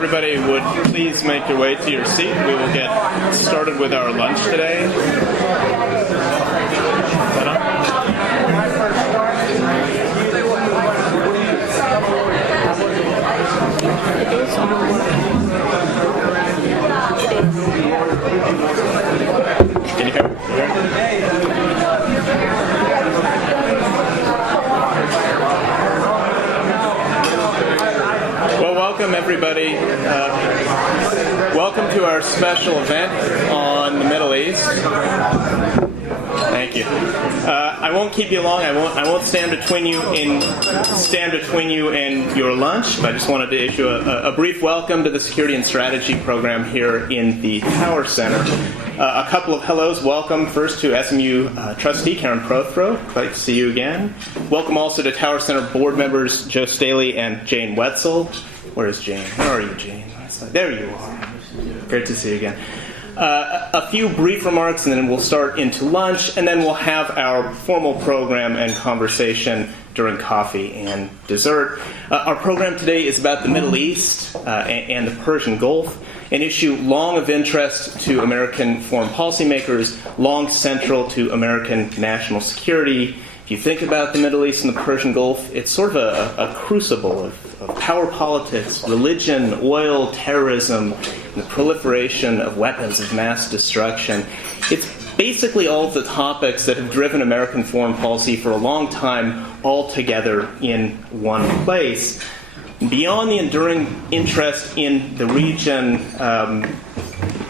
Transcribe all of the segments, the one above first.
everybody would please make your way to your seat, we will get started with our lunch today. Can you hear me? Well, welcome everybody. Welcome to our special event on the Middle East. Thank you. I won't keep you long. I won't stand between you and your lunch. But I just wanted to issue a brief welcome to the Security and Strategy program here in the Tower Center. A couple of hellos. Welcome first to SMU trustee Karen Prothro. Glad to see you again. Welcome also to Tower Center board members Joe Staley and Jane Wetzel. Where is Jane? Where are you, Jane? There you are. Great to see you again. A few brief remarks, and then we'll start into lunch, and then we'll have our formal program and conversation during coffee and dessert. Our program today is about the Middle East and the Persian Gulf, an issue long of interest to American foreign policymakers, long central to American national security. If you think about the Middle East and the Persian Gulf, it's sort of a crucible of power politics, religion, oil, terrorism, and the proliferation of weapons of mass destruction. It's basically all of the topics that have driven American foreign policy for a long time all together in one place. Beyond the enduring interest in the region,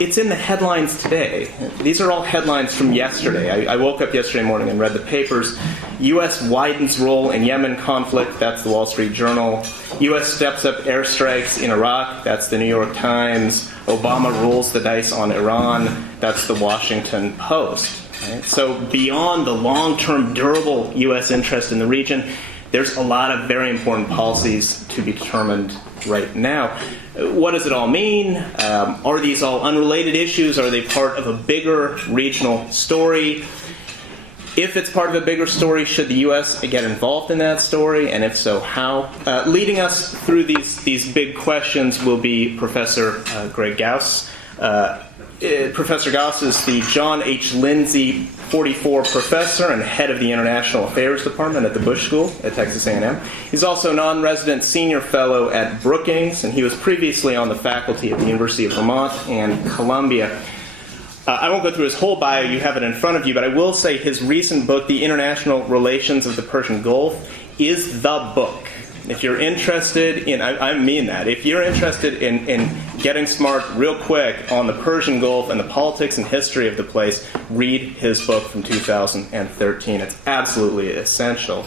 it's in the headlines today. These are all headlines from yesterday. I woke up yesterday morning and read the papers. U.S. widens role in Yemen conflict. That's the Wall Street Journal. U.S. steps up airstrikes in Iraq. That's the New York Times. Obama rolls the dice on Iran. That's the Washington Post. Right? So beyond the long-term durable U.S. interest in the region, there's a lot of very important policies to be determined right now. What does it all mean? Are these all unrelated issues? Are they part of a bigger regional story? If it's part of a bigger story, should the U.S. get involved in that story? And if so, how? Leading us through these big questions will be Professor Greg Gause. Professor Gause is the John H. Lindsay 44 professor and head of the International Affairs Department at the Bush School at Texas A&M. He's also a non-resident senior fellow at Brookings, and he was previously on the faculty at the University of Vermont and Columbia. I won't go through his whole bio, you have it in front of you, but I will say his recent book, The International Relations of the Persian Gulf, is the book. If you're interested in, I mean that, if you're interested in getting smart real quick on the Persian Gulf and the politics and history of the place, read his book from 2013. It's absolutely essential.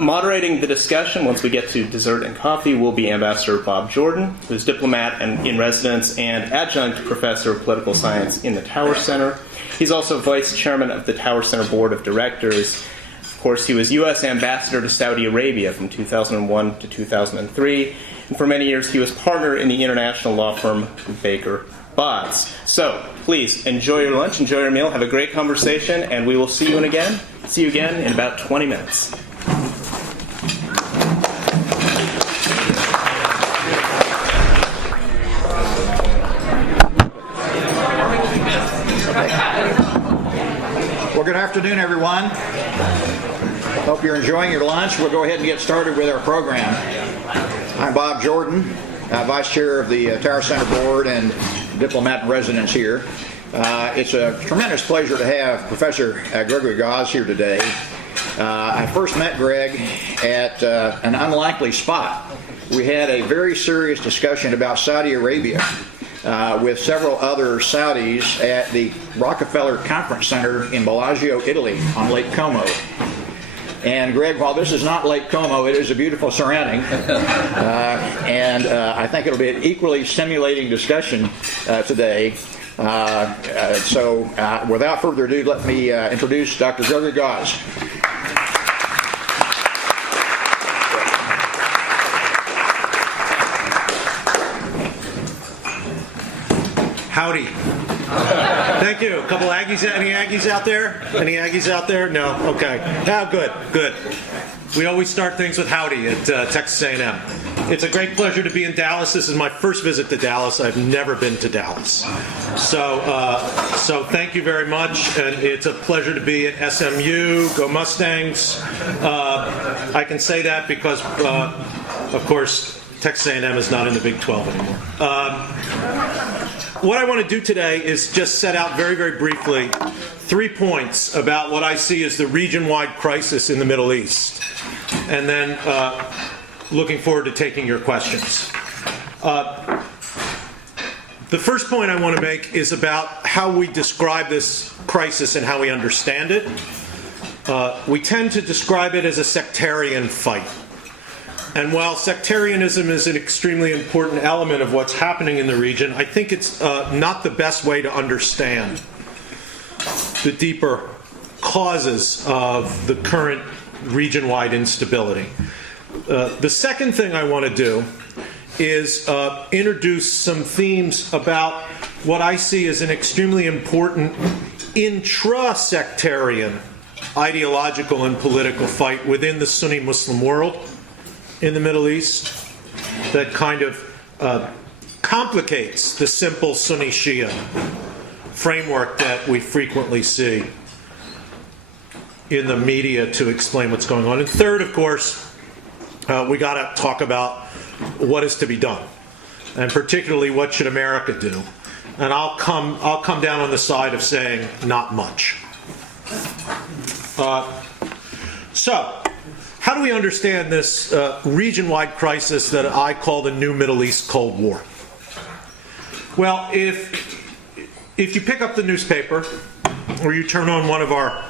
Moderating the discussion, once we get to dessert and coffee, will be Ambassador Bob Jordan, who's diplomat and in residence and adjunct professor of political science in the Tower Center. He's also vice chairman of the Tower Center Board of Directors. Of course, he was U.S. ambassador to Saudi Arabia from 2001 to 2003. And for many years, he was partner in the international law firm Baker Botts. So, please, enjoy your lunch, enjoy your meal, have a great conversation, and we will see you again in about 20 minutes. Well, good afternoon, everyone. Hope you're enjoying your lunch. We'll go ahead and get started with our program. I'm Bob Jordan, Vice Chair of the Tower Center Board and diplomat in residence here. It's a tremendous pleasure to have Professor Gregory Gause here today. I first met Greg at an unlikely spot. We had a very serious discussion about Saudi Arabia with several other Saudis at the Rockefeller Conference Center in Bellagio, Italy, on Lake Como. And Greg, while this is not Lake Como, it is a beautiful surrounding, and I think it'll be an equally stimulating discussion today. So without further ado, let me introduce Dr. Gregory Gause. Howdy. Thank you. A couple Aggies, any Aggies out there? Any Aggies out there? No? Okay. Oh, good. We always start things with howdy at Texas A&M. It's a great pleasure to be in Dallas. This is my first visit to Dallas. I've never been to Dallas. So thank you very much, and it's a pleasure to be at SMU. Go Mustangs. I can say that because, of course, Texas A&M is not in the Big 12 anymore. What I want to do today is just set out very, very briefly 3 points about what I see as the region-wide crisis in the Middle East, and then looking forward to taking your questions. The first point I want to make is about how we describe this crisis and how we understand it. We tend to describe it as a sectarian fight. And while sectarianism is an extremely important element of what's happening in the region, I think it's not the best way to understand the deeper causes of the current region-wide instability. The second thing I want to do is introduce some themes about what I see as an extremely important intra-sectarian ideological and political fight within the Sunni Muslim world in the Middle East that kind of complicates the simple Sunni-Shia framework that we frequently see in the media to explain what's going on. And third, of course, we got to talk about what is to be done, and particularly what should America do. And I'll come down on the side of saying not much. So, how do we understand this region-wide crisis that I call the new Middle East Cold War? Well, if you pick up the newspaper or you turn on one of our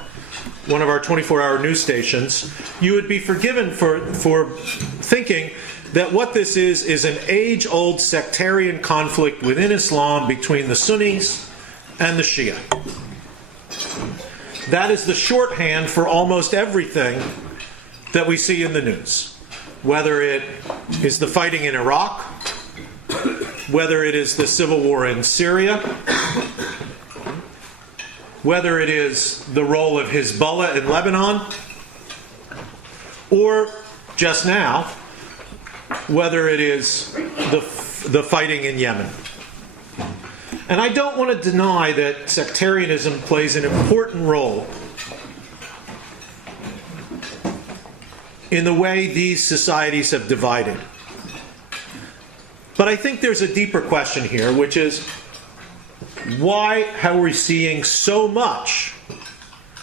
24-hour news stations, you would be forgiven for thinking that what this is an age-old sectarian conflict within Islam between the Sunnis and the Shia. That is the shorthand for almost everything that we see in the news, whether it is the fighting in Iraq, whether it is the civil war in Syria, whether it is the role of Hezbollah in Lebanon, or just now, whether it is the fighting in Yemen. And I don't want to deny that sectarianism plays an important role in the way these societies have divided. But I think there's a deeper question here, which is, why are we seeing so much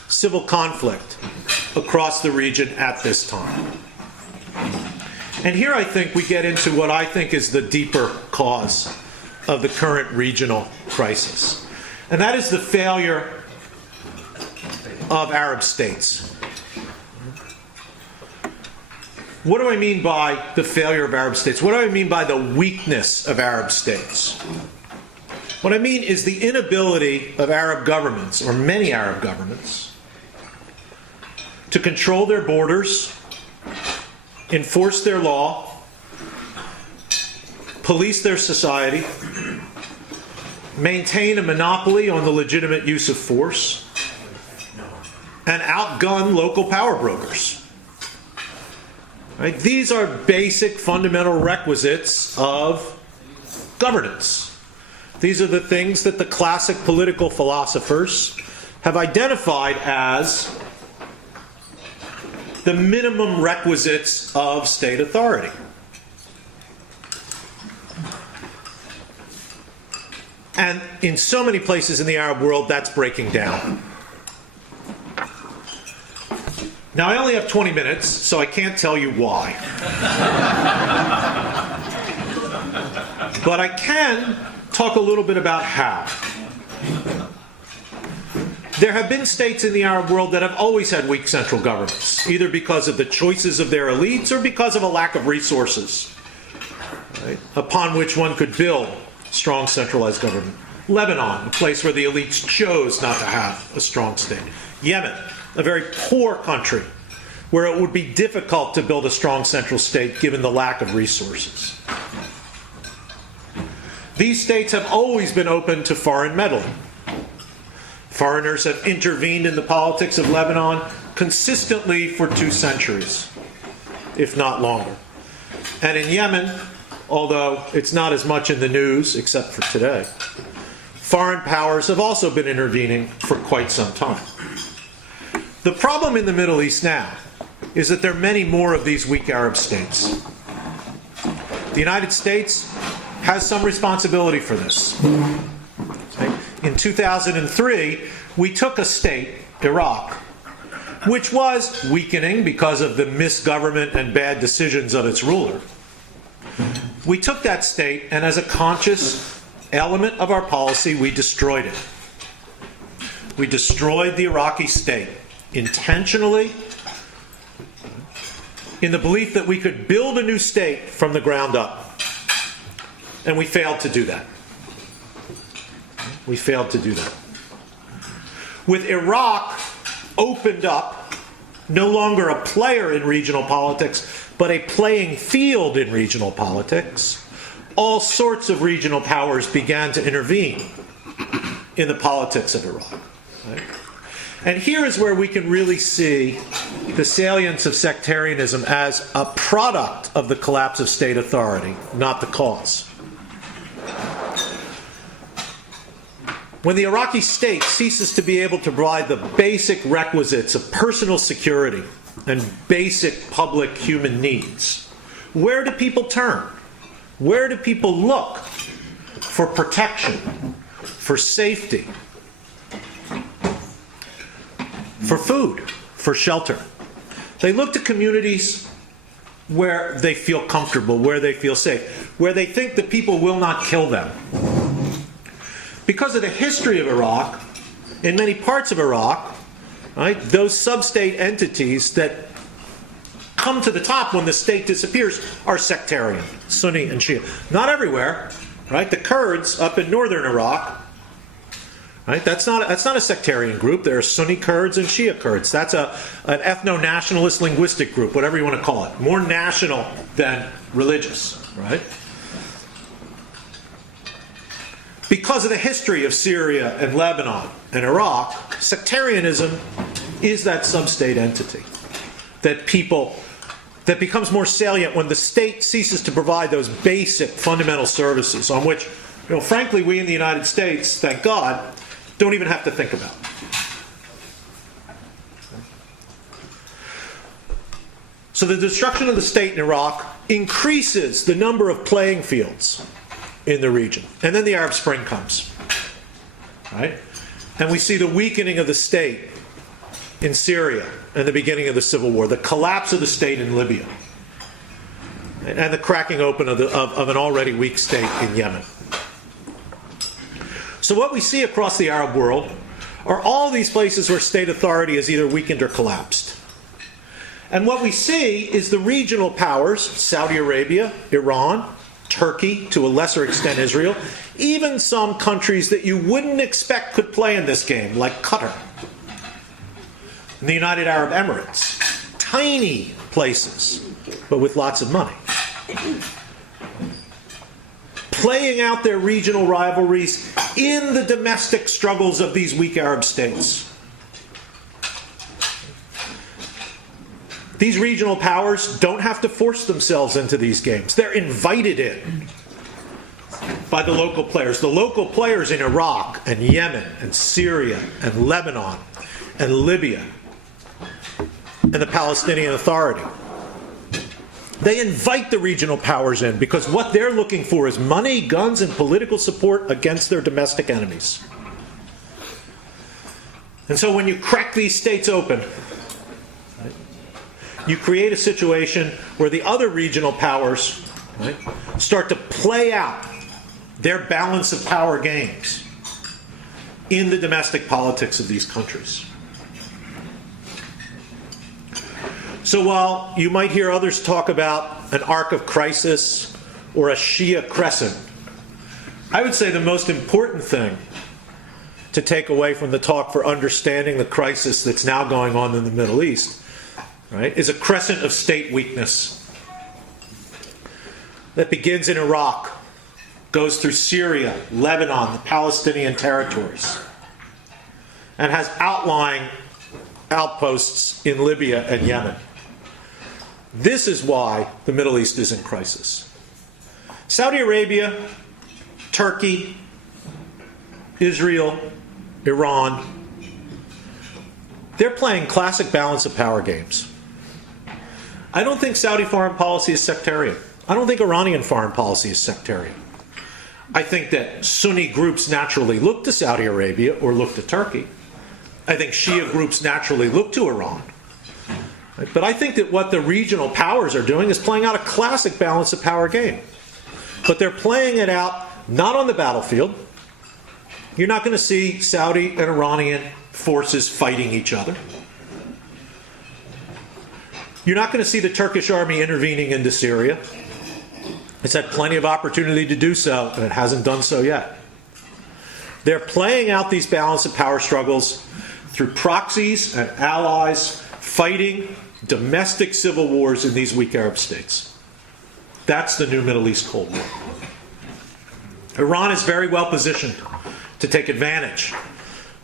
civil conflict across the region at this time? And here I think we get into what I think is the deeper cause of the current regional crisis. And that is the failure of Arab states. What do I mean by the failure of Arab states? What do I mean by the weakness of Arab states? What I mean is the inability of Arab governments, or many Arab governments, to control their borders, enforce their law, police their society, maintain a monopoly on the legitimate use of force, and outgun local power brokers. Right? These are basic fundamental requisites of governance. These are the things that the classic political philosophers have identified as the minimum requisites of state authority. And in so many places in the Arab world, that's breaking down. Now, I only have 20 minutes, so I can't tell you why. But I can talk a little bit about how. There have been states in the Arab world that have always had weak central governments, either because of the choices of their elites or because of a lack of resources, right, upon which one could build strong centralized government. Lebanon, a place where the elites chose not to have a strong state. Yemen, a very poor country where it would be difficult to build a strong central state given the lack of resources. These states have always been open to foreign meddling. Foreigners have intervened in the politics of Lebanon consistently for 2 centuries. if not longer. And in Yemen, although it's not as much in the news except for today, foreign powers have also been intervening for quite some time. The problem in the Middle East now is that there are many more of these weak Arab states. The United States has some responsibility for this. In 2003, we took a state, Iraq, which was weakening because of the misgovernment and bad decisions of its ruler. We took that state, and as a conscious element of our policy, we destroyed it. We destroyed the Iraqi state intentionally, in the belief that we could build a new state from the ground up. And we failed to do that. We failed to do that. With Iraq opened up, no longer a player in regional politics, but a playing field in regional politics, all sorts of regional powers began to intervene in the politics of Iraq. Right? And here is where we can really see the salience of sectarianism as a product of the collapse of state authority, not the cause. When the Iraqi state ceases to be able to provide the basic requisites of personal security and basic public human needs, where do people turn? Where do people look for protection, for safety, for food, for shelter? They look to communities where they feel comfortable, where they feel safe, where they think the people will not kill them. Because of the history of Iraq, in many parts of Iraq, right, those sub-state entities that come to the top when the state disappears are sectarian, Sunni and Shia. Not everywhere, right? The Kurds up in northern Iraq, right? That's not a sectarian group. There are Sunni Kurds and Shia Kurds. That's an ethno-nationalist linguistic group, whatever you want to call it. More national than religious, right? Because of the history of Syria and Lebanon and Iraq, sectarianism is that sub-state entity that becomes more salient when the state ceases to provide those basic fundamental services on which, frankly, we in the United States, thank God, don't even have to think about. So the destruction of the state in Iraq increases the number of playing fields in the region. And then the Arab Spring comes, right? And we see the weakening of the state in Syria and the beginning of the civil war, the collapse of the state in Libya, and the cracking open of an already weak state in Yemen. So what we see across the Arab world are all these places where state authority is either weakened or collapsed. And what we see is the regional powers, Saudi Arabia, Iran, Turkey, to a lesser extent Israel, even some countries that you wouldn't expect could play in this game, like Qatar and the United Arab Emirates. Tiny places, but with lots of money. Playing out their regional rivalries in the domestic struggles of these weak Arab states. These regional powers don't have to force themselves into these games. They're invited in by the local players. The local players in Iraq and Yemen and Syria and Lebanon and Libya and the Palestinian Authority. They invite the regional powers in because what they're looking for is money, guns, and political support against their domestic enemies. And so when you crack these states open, you create a situation where the other regional powers, right, start to play out their balance of power games in the domestic politics of these countries. So while you might hear others talk about an arc of crisis or a Shia crescent, I would say the most important thing to take away from the talk for understanding the crisis that's now going on in the Middle East, right, is a crescent of state weakness that begins in Iraq, goes through Syria, Lebanon, the Palestinian territories, and has outlying outposts in Libya and Yemen. This is why the Middle East is in crisis. Saudi Arabia, Turkey, Israel, Iran, they're playing classic balance of power games. I don't think Saudi foreign policy is sectarian. I don't think Iranian foreign policy is sectarian. I think that Sunni groups naturally look to Saudi Arabia or look to Turkey. I think Shia groups naturally look to Iran. But I think that what the regional powers are doing is playing out a classic balance of power game. But they're playing it out not on the battlefield. You're not going to see Saudi and Iranian forces fighting each other. You're not going to see the Turkish army intervening into Syria. It's had plenty of opportunity to do so, and it hasn't done so yet. They're playing out these balance of power struggles through proxies and allies fighting domestic civil wars in these weak Arab states. That's the new Middle East Cold War. Iran is very well positioned to take advantage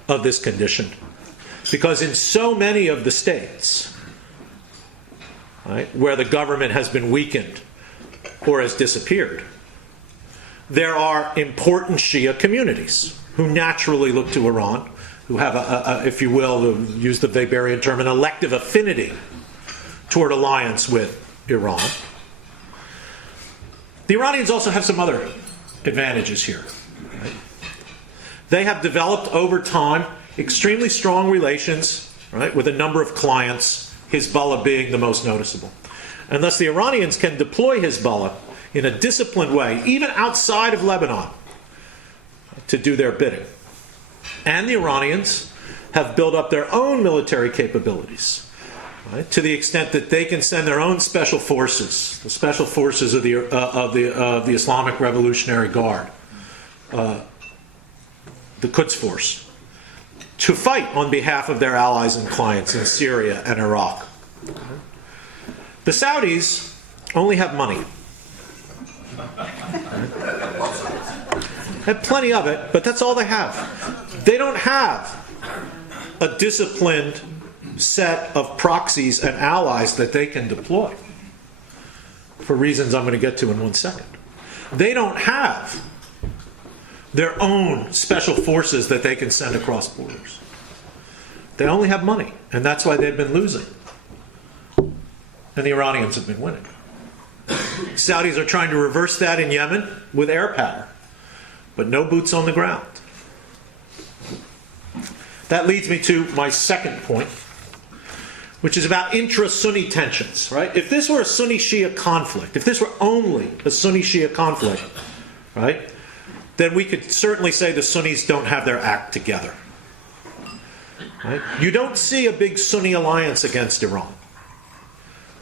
of this condition because in so many of the states, right, where the government has been weakened or has disappeared, there are important Shia communities who naturally look to Iran, who have, if you will, to use the Weberian term, an elective affinity toward alliance with Iran. The Iranians also have some other advantages here. Right? They have developed over time extremely strong relations, right, with a number of clients, Hezbollah being the most noticeable. And thus the Iranians can deploy Hezbollah in a disciplined way, even outside of Lebanon, to do their bidding. And the Iranians have built up their own military capabilities, right, to the extent that they can send their own special forces, the special forces of the Islamic Revolutionary Guard, the Quds Force, to fight on behalf of their allies and clients in Syria and Iraq. The Saudis only have money. They have plenty of it, but that's all they have. They don't have a disciplined set of proxies and allies that they can deploy, for reasons I'm going to get to in 1 second. They don't have their own special forces that they can send across borders. They only have money, and that's why they've been losing. And the Iranians have been winning. Saudis are trying to reverse that in Yemen with air power, but no boots on the ground. That leads me to my second point, which is about intra-Sunni tensions, right? If this were a Sunni-Shia conflict, if this were only a Sunni-Shia conflict, right, then we could certainly say the Sunnis don't have their act together. Right? You don't see a big Sunni alliance against Iran.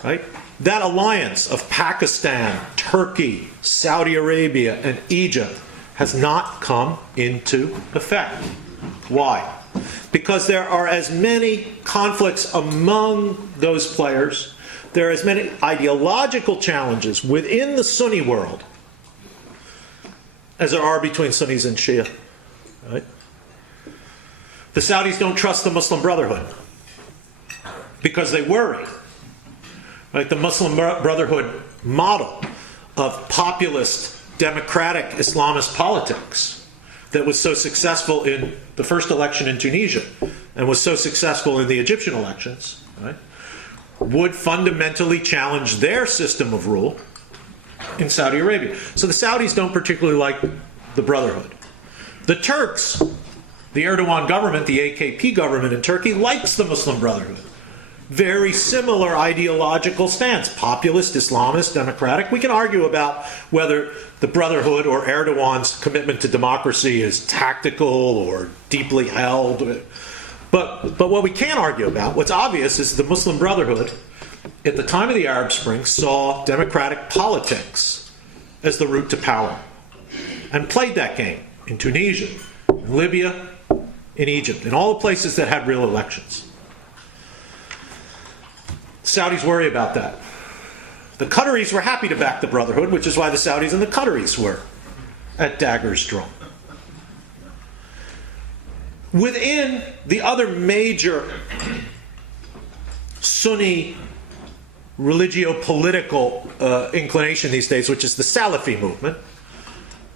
Right? That alliance of Pakistan, Turkey, Saudi Arabia, and Egypt has not come into effect. Why? Because there are as many conflicts among those players, there are as many ideological challenges within the Sunni world as there are between Sunnis and Shia. Right? The Saudis don't trust the Muslim Brotherhood because they worry. Right? The Muslim Brotherhood model of populist, democratic Islamist politics that was so successful in the first election in Tunisia and was so successful in the Egyptian elections, right, would fundamentally challenge their system of rule in Saudi Arabia. So the Saudis don't particularly like the Brotherhood. The Turks, the Erdogan government, the AKP government in Turkey, likes the Muslim Brotherhood. Very similar ideological stance, populist, Islamist, democratic. We can argue about whether the Brotherhood or Erdogan's commitment to democracy is tactical or deeply held. But what we can argue about, what's obvious, is the Muslim Brotherhood, at the time of the Arab Spring, saw democratic politics as the route to power and played that game in Tunisia, in Libya, in Egypt, in all the places that had real elections. Saudis worry about that. The Qataris were happy to back the Brotherhood, which is why the Saudis and the Qataris were at daggers drawn. Within the other major Sunni religio-political inclination these days, which is the Salafi movement,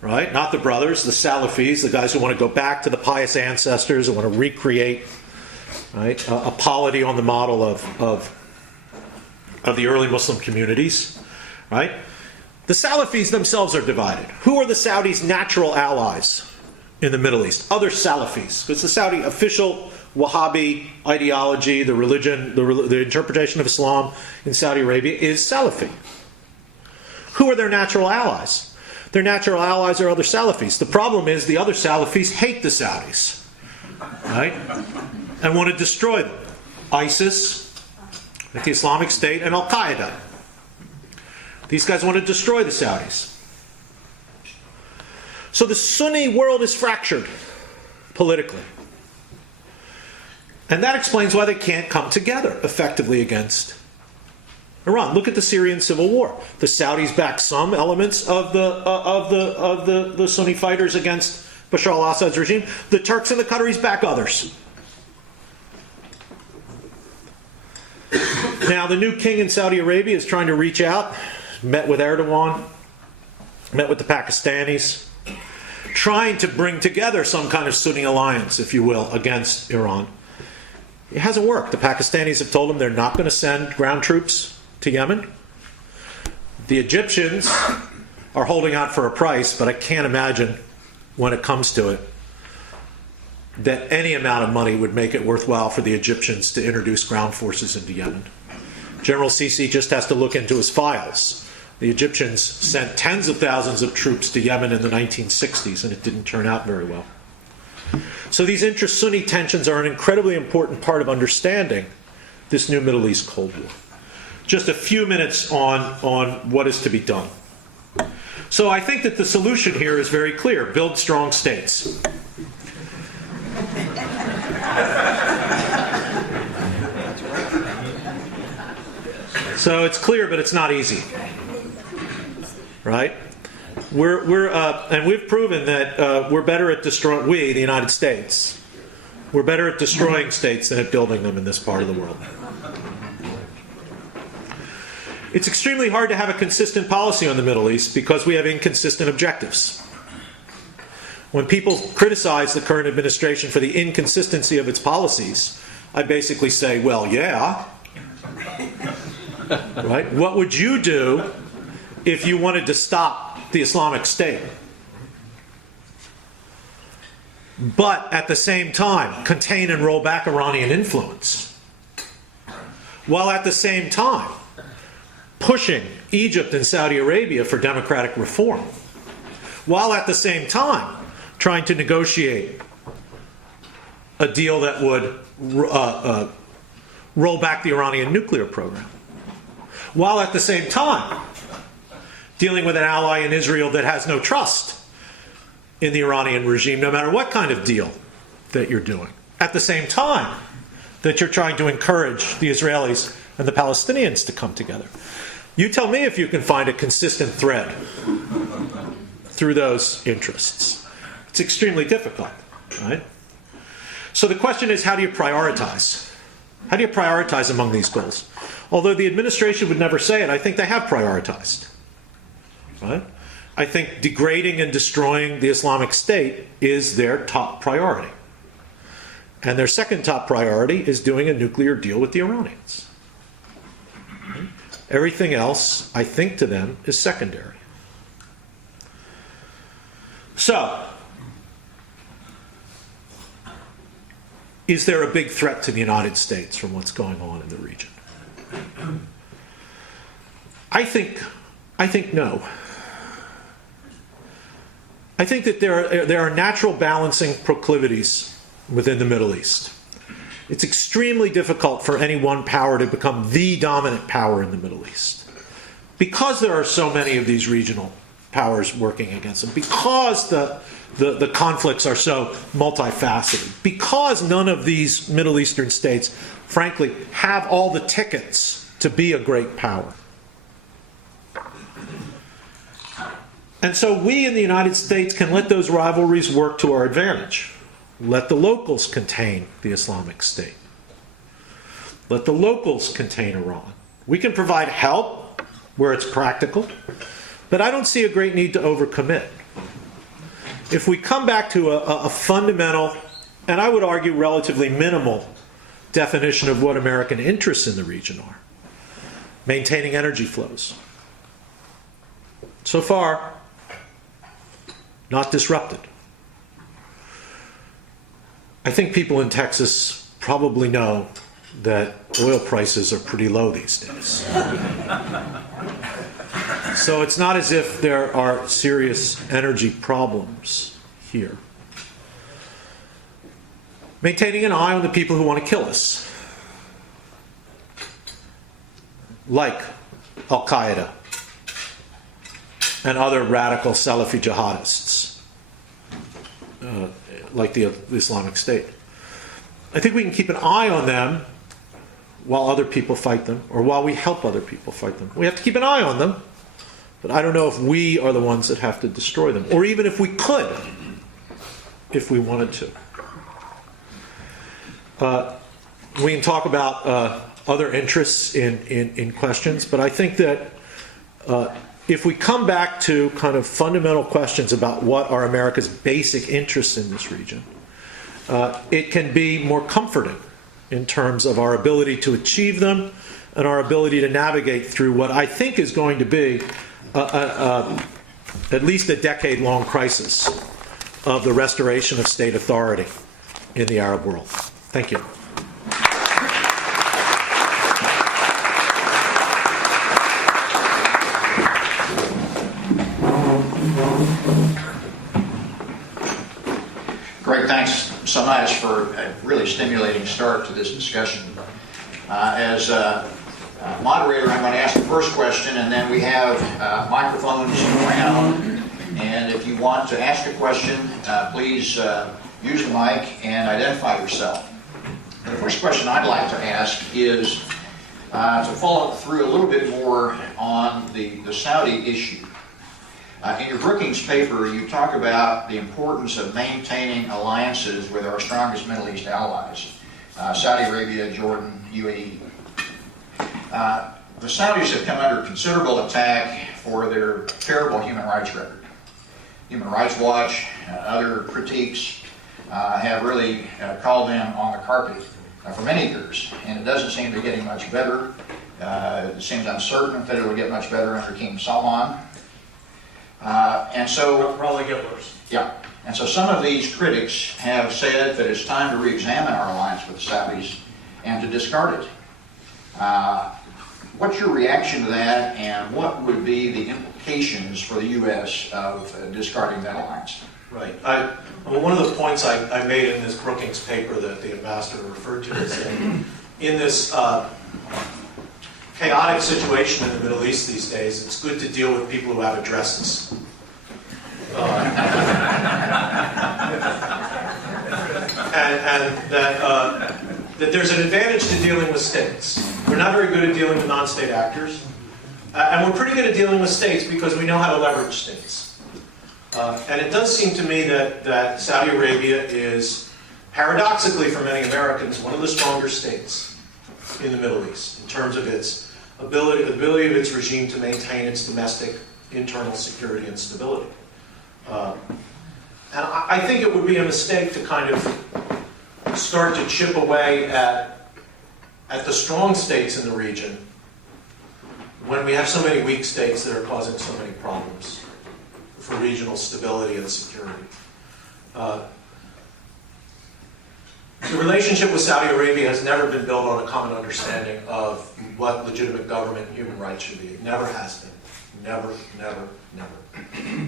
right? Not the brothers, the Salafis, the guys who want to go back to the pious ancestors, who want to recreate, right, a polity on the model of the early Muslim communities, right? The Salafis themselves are divided. Who are the Saudis' natural allies in the Middle East? Other Salafis. Because the Saudi official Wahhabi ideology, the religion, the interpretation of Islam in Saudi Arabia is Salafi. Who are their natural allies? Their natural allies are other Salafis. The problem is the other Salafis hate the Saudis, right? And want to destroy them. ISIS, the Islamic State, and Al-Qaeda. These guys want to destroy the Saudis. So the Sunni world is fractured politically. And that explains why they can't come together effectively against Iran. Look at the Syrian civil war. The Saudis back some elements of the Sunni fighters against Bashar al-Assad's regime. The Turks and the Qataris back others. Now, the new king in Saudi Arabia is trying to reach out. Met with Erdogan. Met with the Pakistanis. Trying to bring together some kind of Sunni alliance, if you will, against Iran. It hasn't worked. The Pakistanis have told him they're not going to send ground troops to Yemen. The Egyptians are holding out for a price, but I can't imagine, when it comes to it, that any amount of money would make it worthwhile for the Egyptians to introduce ground forces into Yemen. General Sisi just has to look into his files. The Egyptians sent tens of thousands of troops to Yemen in the 1960s, and it didn't turn out very well. So these intra-Sunni tensions are an incredibly important part of understanding this new Middle East Cold War. Just a few minutes on what is to be done. So I think that the solution here is very clear. Build strong states. So it's clear, but it's not easy. Right? And we've proven that we're better at destroying, the United States, we're better at destroying states than at building them in this part of the world. It's extremely hard to have a consistent policy on the Middle East because we have inconsistent objectives. When people criticize the current administration for the inconsistency of its policies, I basically say, well, yeah. Right? What would you do if you wanted to stop the Islamic State, but at the same time contain and roll back Iranian influence, while at the same time pushing Egypt and Saudi Arabia for democratic reform, while at the same time trying to negotiate a deal that would roll back the Iranian nuclear program, while at the same time dealing with an ally in Israel that has no trust in the Iranian regime, no matter what kind of deal that you're doing. At the same time that you're trying to encourage the Israelis and the Palestinians to come together. You tell me if you can find a consistent thread through those interests. It's extremely difficult, right? So the question is, how do you prioritize? How do you prioritize among these goals? Although the administration would never say it, I think they have prioritized. Right? I think degrading and destroying the Islamic State is their top priority. And their second top priority is doing a nuclear deal with the Iranians. Right? Everything else, I think, to them is secondary. So, is there a big threat to the United States from what's going on in the region? I think no. I think that there are natural balancing proclivities within the Middle East. It's extremely difficult for any one power to become the dominant power in the Middle East. Because there are so many of these regional powers working against them, because the conflicts are so multifaceted, because none of these Middle Eastern states, frankly, have all the tickets to be a great power. And so we in the United States can let those rivalries work to our advantage. Let the locals contain the Islamic State. Let the locals contain Iran. We can provide help where it's practical, but I don't see a great need to overcommit. If we come back to a fundamental, and I would argue relatively minimal, definition of what American interests in the region are, maintaining energy flows. So far, not disrupted. I think people in Texas probably know that oil prices are pretty low these days. So it's not as if there are serious energy problems here. Maintaining an eye on the people who want to kill us, like Al-Qaeda and other radical Salafi jihadists, like the Islamic State. I think we can keep an eye on them while other people fight them, or while we help other people fight them. We have to keep an eye on them, but I don't know if we are the ones that have to destroy them, or even if we could, if we wanted to. We can talk about other interests in questions, but I think that if we come back to kind of fundamental questions about what are America's basic interests in this region, it can be more comforting in terms of our ability to achieve them and our ability to navigate through what I think is going to be at least a decade-long crisis of the restoration of state authority in the Arab world. Thank you. Greg, thanks so much for a really stimulating start to this discussion. As moderator, I'm going to ask the first question, and then we have microphones around. And if you want to ask a question, please use the mic and identify yourself. The first question I'd like to ask is to follow through a little bit more on the Saudi issue. In your Brookings paper, you talk about the importance of maintaining alliances with our strongest Middle East allies, Saudi Arabia, Jordan, UAE. The Saudis have come under considerable attack for their terrible human rights record. Human Rights Watch, other critiques have really called them on the carpet for many years, and it doesn't seem to be getting much better. It seems uncertain that it will get much better under King Salman. And so It'll probably get worse. Yeah. And so some of these critics have said that it's time to re-examine our alliance with the Saudis and to discard it. What's your reaction to that, and what would be the implications for the U.S. of discarding that alliance? Right. Well, one of the points I made in this Brookings paper that the ambassador referred to is in this chaotic situation in the Middle East these days, it's good to deal with people who have addresses. And that there's an advantage to dealing with states. We're not very good at dealing with non-state actors. And we're pretty good at dealing with states because we know how to leverage states. And it does seem to me that Saudi Arabia is, paradoxically for many Americans, one of the stronger states in the Middle East in terms of its ability of its regime to maintain its domestic internal security and stability. And I think it would be a mistake to kind of start to chip away at the strong states in the region when we have so many weak states that are causing so many problems for regional stability and security. The relationship with Saudi Arabia has never been built on a common understanding of what legitimate government and human rights should be. It never has been. Never, never, never.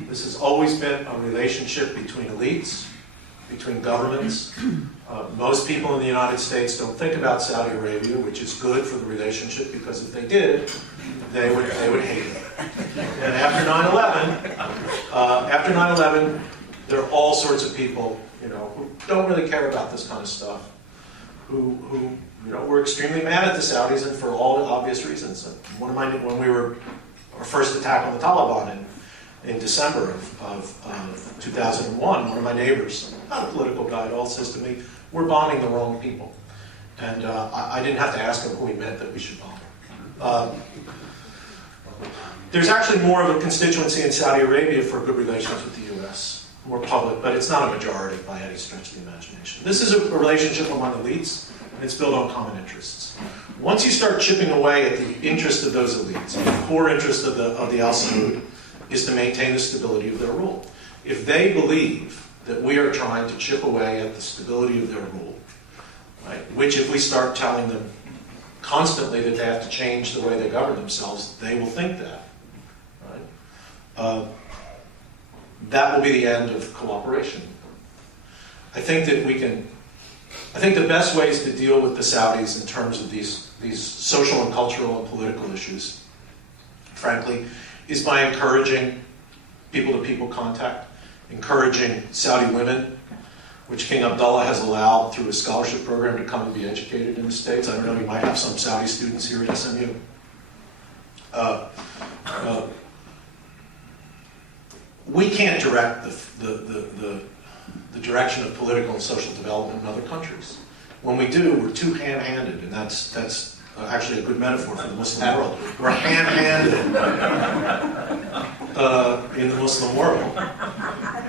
This has always been a relationship between elites, between governments. Most people in the United States don't think about Saudi Arabia, which is good for the relationship, because if they did, they would hate it. And after 9/11, there are all sorts of people, who don't really care about this kind of stuff, who were extremely mad at the Saudis, and for all the obvious reasons. When we were our first attack on the Taliban in December of 2001, one of my neighbors, not a political guy at all, says to me, "We're bombing the wrong people." And I didn't have to ask him who he meant that we should bomb. There's actually more of a constituency in Saudi Arabia for good relations with the U.S., more public, but it's not a majority by any stretch of the imagination. This is a relationship among elites, and it's built on common interests. Once you start chipping away at the interest of those elites, the core interest of the Al Saud is to maintain the stability of their rule. If they believe that we are trying to chip away at the stability of their rule, right, which if we start telling them constantly that they have to change the way they govern themselves, they will think that. Right? That will be the end of cooperation. I think the best ways to deal with the Saudis in terms of these social and cultural and political issues, frankly, is by encouraging people-to-people contact, encouraging Saudi women, which King Abdullah has allowed through his scholarship program to come and be educated in the States. I don't know, you might have some Saudi students here at SMU. We can't direct the direction of political and social development in other countries. When we do, we're too ham-handed, and that's actually a good metaphor for the Muslim world. We're ham-handed in the Muslim world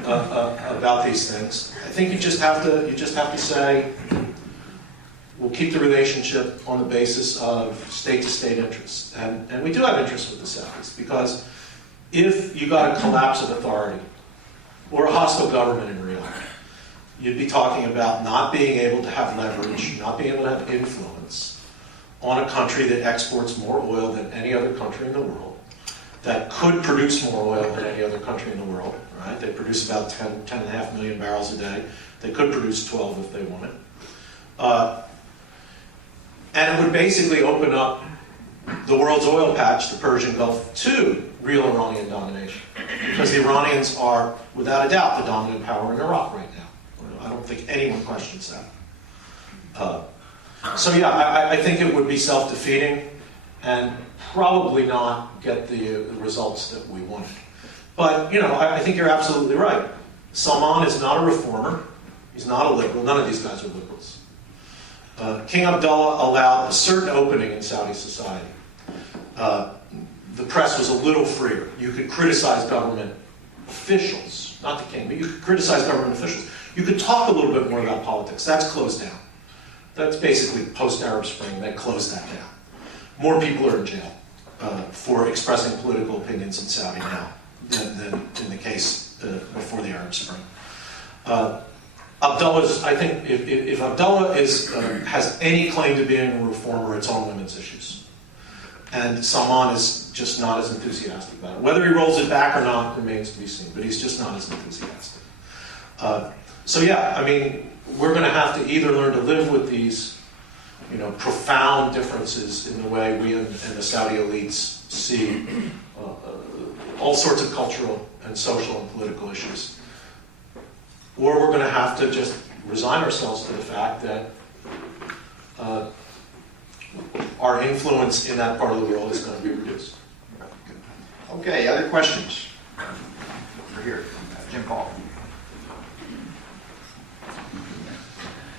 about these things. I think you just have to say, we'll keep the relationship on the basis of state-to-state interests, and we do have interests with the Saudis, because if you got a collapse of authority or a hostile government in Riyadh, you'd be talking about not being able to have leverage, not being able to have influence on a country that exports more oil than any other country in the world, that could produce more oil than any other country in the world, right? They produce about 10.5 million barrels a day. They could produce 12 if they wanted. And it would basically open up the world's oil patch, the Persian Gulf, to real Iranian domination. Because the Iranians are, without a doubt, the dominant power in Iraq right now. I don't think anyone questions that. So yeah, I think it would be self-defeating and probably not get the results that we wanted. But, you know, I think you're absolutely right. Salman is not a reformer. He's not a liberal. None of these guys are liberals. King Abdullah allowed a certain opening in Saudi society. The press was a little freer. You could criticize government officials, not the king, but you could criticize government officials. You could talk a little bit more about politics. That's closed down. That's basically post-Arab Spring. They closed that down. More people are in jail for expressing political opinions in Saudi now than in the case before the Arab Spring. Abdullah's, I think, if Abdullah has any claim to being a reformer, it's on women's issues. And Salman is just not as enthusiastic about it. Whether he rolls it back or not remains to be seen, but he's just not as enthusiastic. So yeah, I mean, we're going to have to either learn to live with these, you know, profound differences in the way we and the Saudi elites see all sorts of cultural and social and political issues, or we're going to have to just resign ourselves to the fact that our influence in that part of the world is going to be reduced. Okay, other questions? Over here, Jim Paul.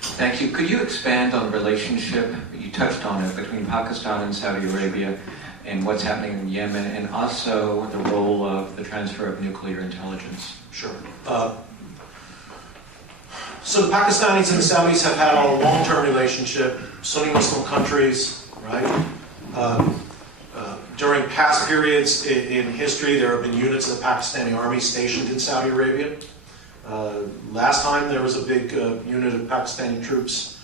Thank you. Could you expand on the relationship, you touched on it, between Pakistan and Saudi Arabia and what's happening in Yemen, and also the role of the transfer of nuclear intelligence? Sure. So the Pakistanis and the Saudis have had a long-term relationship, Sunni Muslim countries, right? During past periods in history, there have been units of the Pakistani army stationed in Saudi Arabia. Last time there was a big unit of Pakistani troops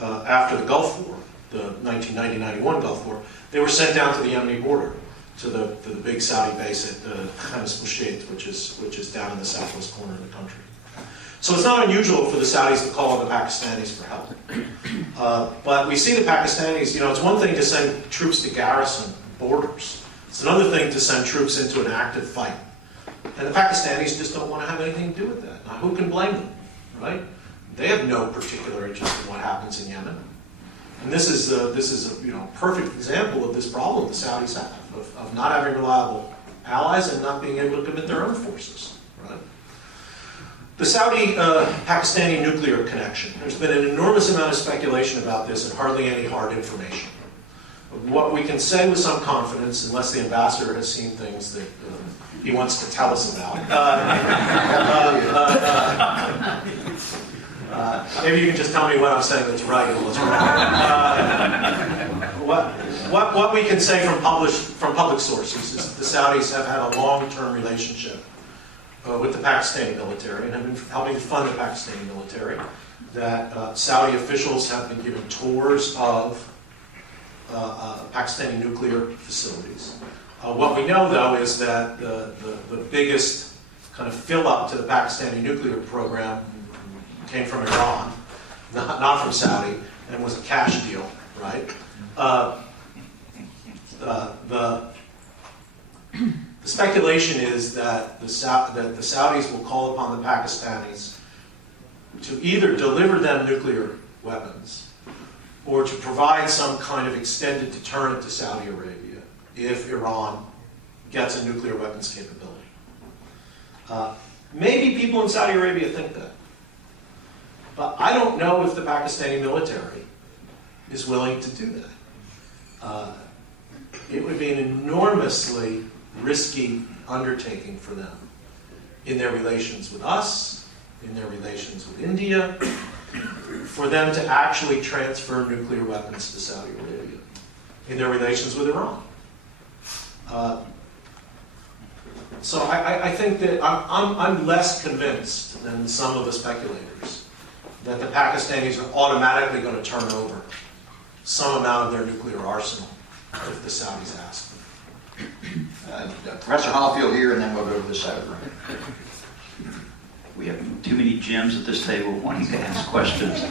after the Gulf War, the 1990-91 Gulf War. They were sent down to the Yemeni border, to the big Saudi base at Khamis Mushait, which is down in the southwest corner of the country. So it's not unusual for the Saudis to call on the Pakistanis for help. But we see the Pakistanis, you know, it's one thing to send troops to garrison borders. It's another thing to send troops into an active fight. And the Pakistanis just don't want to have anything to do with that. Now, who can blame them, right? They have no particular interest in what happens in Yemen. And this is a you know, perfect example of this problem the Saudis have, of not having reliable allies and not being able to commit their own forces, right? The Saudi-Pakistani nuclear connection. There's been an enormous amount of speculation about this and hardly any hard information. What we can say with some confidence, unless the ambassador has seen things that he wants to tell us about. Maybe you can just tell me what I'm saying that's right and what's wrong. What we can say from public sources is the Saudis have had a long-term relationship with the Pakistani military and have been helping to fund the Pakistani military. That Saudi officials have been given tours of Pakistani nuclear facilities. What we know, though, is that the biggest kind of fill-up to the Pakistani nuclear program came from Iran, not from Saudi, and was a cash deal, right? The speculation is that the Saudis will call upon the Pakistanis to either deliver them nuclear weapons or to provide some kind of extended deterrent to Saudi Arabia if Iran gets a nuclear weapons capability. Maybe people in Saudi Arabia think that. But I don't know if the Pakistani military is willing to do that. It would be an enormously risky undertaking for them in their relations with us, in their relations with India, for them to actually transfer nuclear weapons to Saudi Arabia, in their relations with Iran. So I think that I'm less convinced than some of the speculators that the Pakistanis are automatically going to turn over some amount of their nuclear arsenal if the Saudis ask them. Professor Hollifield here, and then we'll go to the side of the room. We have too many gems at this table wanting to ask questions.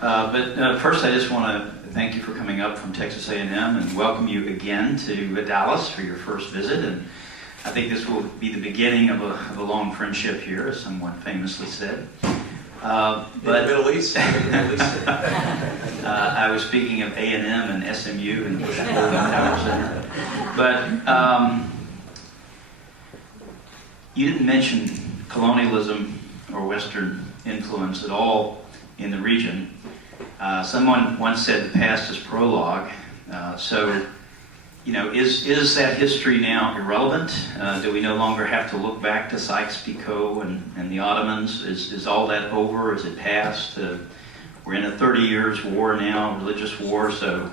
But first, I just want to thank you for coming up from Texas A&M and welcome you again to Dallas for your first visit. And I think this will be the beginning of a long friendship here, as someone famously said. In the Middle East. I was speaking of A&M and SMU and Bush Power Center. But you didn't mention colonialism or Western influence at all in the region. Someone once said the past is prologue. So, is that history now irrelevant? Do we no longer have to look back to Sykes-Picot and the Ottomans? Is all that over? Is it past? We're in a 30 years war now, religious war, so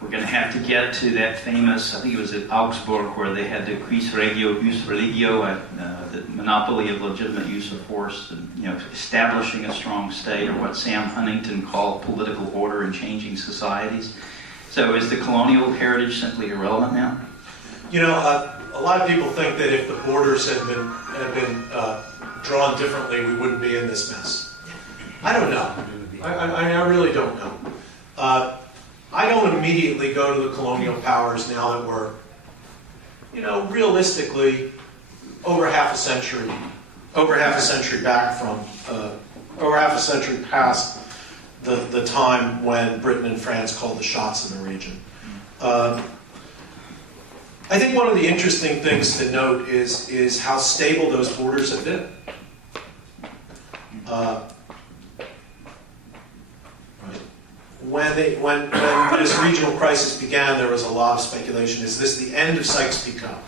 we're going to have to get to that famous, I think it was at Augsburg, where they had the quis regio, jus religio, the monopoly of legitimate use of force, and establishing a strong state, or what Sam Huntington called political order and changing societies. So is the colonial heritage simply irrelevant now? A lot of people think that if the borders had been drawn differently, we wouldn't be in this mess. I don't know. I really don't know. I don't immediately go to the colonial powers now that we're, realistically over half a century back from, over half a century past the time when Britain and France called the shots in the region. I think one of the interesting things to note is how stable those borders have been. When this regional crisis began, there was a lot of speculation. Is this the end of Sykes-Picot?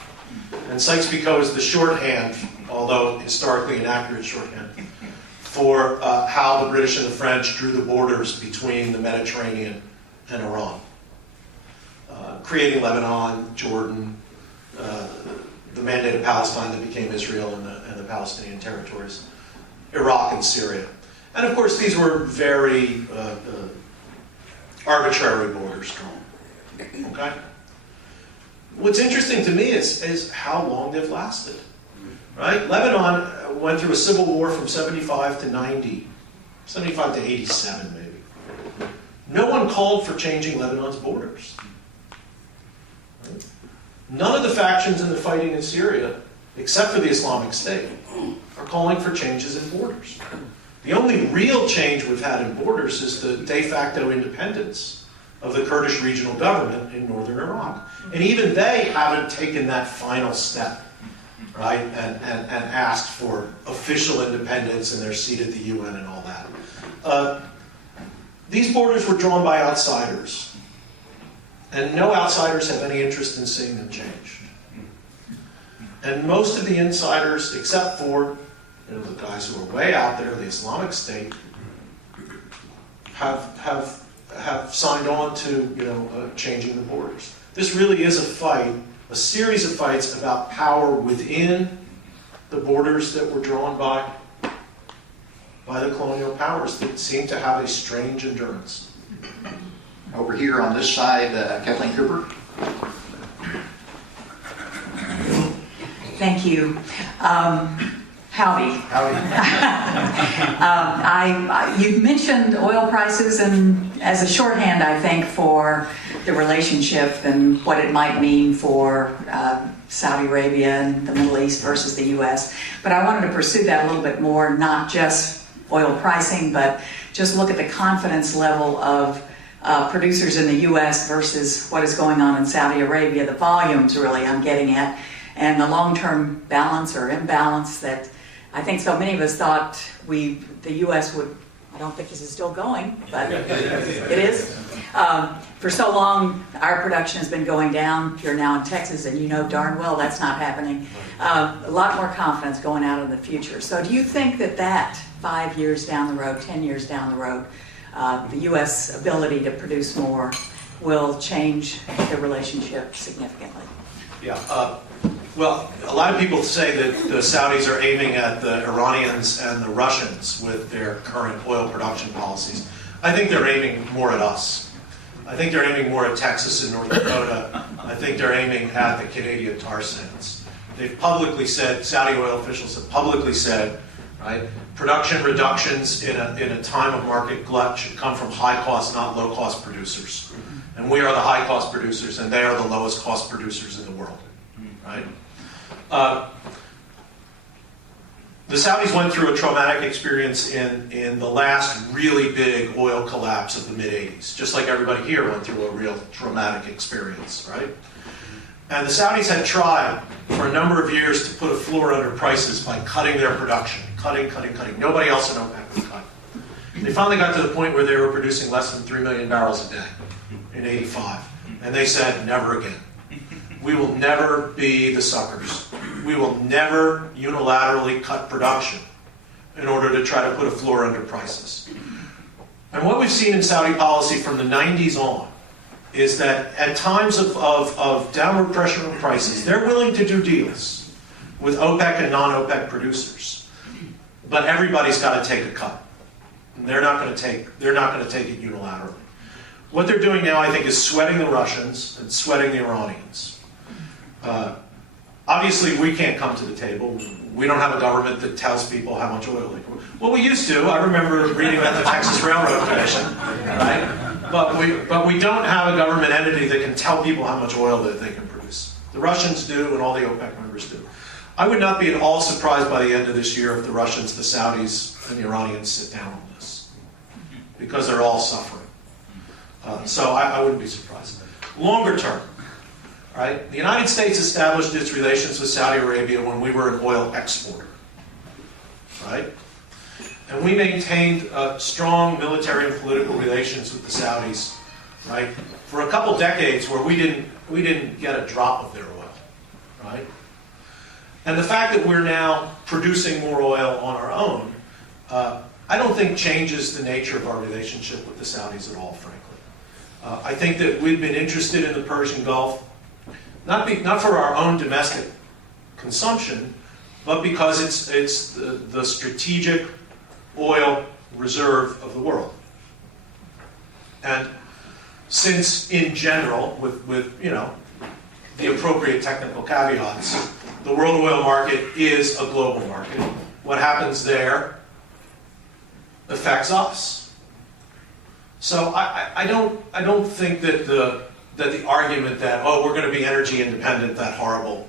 And Sykes-Picot is the shorthand, although historically inaccurate shorthand, for how the British and the French drew the borders between the Mediterranean and Iran, creating Lebanon, Jordan, the Mandate of Palestine that became Israel and the Palestinian territories, Iraq and Syria. And of course, these were very arbitrary borders drawn. Okay? What's interesting to me is how long they've lasted. Right? Lebanon went through a civil war from 75 to 90, 75 to 87 maybe. No one called for changing Lebanon's borders. Right? None of the factions in the fighting in Syria, except for the Islamic State, are calling for changes in borders. The only real change we've had in borders is the de facto independence of the Kurdish regional government in northern Iraq. And even they haven't taken that final step, right, and asked for official independence and their seat at the UN and all that. These borders were drawn by outsiders. And no outsiders have any interest in seeing them changed. And most of the insiders, except for the guys who are way out there, the Islamic State, have signed on to changing the borders. This really is a fight, a series of fights about power within the borders that were drawn by the colonial powers that seem to have a strange endurance. Over here on this side, Kathleen Cooper. Thank you. Howdy. You mentioned oil prices, and as a shorthand, I think, for the relationship and what it might mean for Saudi Arabia and the Middle East versus the U.S. But I wanted to pursue that a little bit more, not just oil pricing, but just look at the confidence level of producers in the U.S. versus what is going on in Saudi Arabia, the volumes really I'm getting at, and the long-term balance or imbalance that I think so many of us thought the U.S. would. I don't think this is still going, but it is. For so long, our production has been going down. You're now in Texas, and you know darn well that's not happening. A lot more confidence going out in the future. So do you think that 5 years down the road, 10 years down the road, the U.S. ability to produce more will change the relationship significantly? Yeah. Well, a lot of people say that the Saudis are aiming at the Iranians and the Russians with their current oil production policies. I think they're aiming more at us. I think they're aiming more at Texas and North Dakota. I think they're aiming at the Canadian tar sands. They've publicly said, Saudi oil officials have publicly said, right, production reductions in a time of market glut should come from high-cost, not low-cost producers. And we are the high-cost producers, and they are the lowest-cost producers in the world. Right? The Saudis went through a traumatic experience in the last really big oil collapse of the mid-'80s, just like everybody here went through a real traumatic experience, right? And the Saudis had tried for a number of years to put a floor under prices by cutting their production, cutting. Nobody else in OPEC would cut. They finally got to the point where they were producing less than 3 million barrels a day in '85, and they said, never again. We will never be the suckers. We will never unilaterally cut production in order to try to put a floor under prices. And what we've seen in Saudi policy from the 90s on is that at times of downward pressure on prices, they're willing to do deals with OPEC and non-OPEC producers. But everybody's got to take a cut. And they're not going to take it unilaterally. What they're doing now, I think, is sweating the Russians and sweating the Iranians. Obviously, we can't come to the table. We don't have a government that tells people how much oil they can. Well, we used to. I remember reading about the Texas Railroad Commission, right? But we don't have a government entity that can tell people how much oil that they can produce. The Russians do, and all the OPEC members do. I would not be at all surprised by the end of this year if the Russians, the Saudis, and the Iranians sit down on this, because they're all suffering. So I wouldn't be surprised. Longer term. Right? The United States established its relations with Saudi Arabia when we were an oil exporter. Right? And we maintained strong military and political relations with the Saudis, right, for a couple decades where we didn't get a drop of their oil. Right? And the fact that we're now producing more oil on our own, I don't think changes the nature of our relationship with the Saudis at all, frankly. I think that we've been interested in the Persian Gulf, not for our own domestic consumption, but because it's the strategic oil reserve of the world. And since, in general, with the appropriate technical caveats, the world oil market is a global market, what happens there affects us. So I don't think that the argument that, oh, we're going to be energy independent, that horrible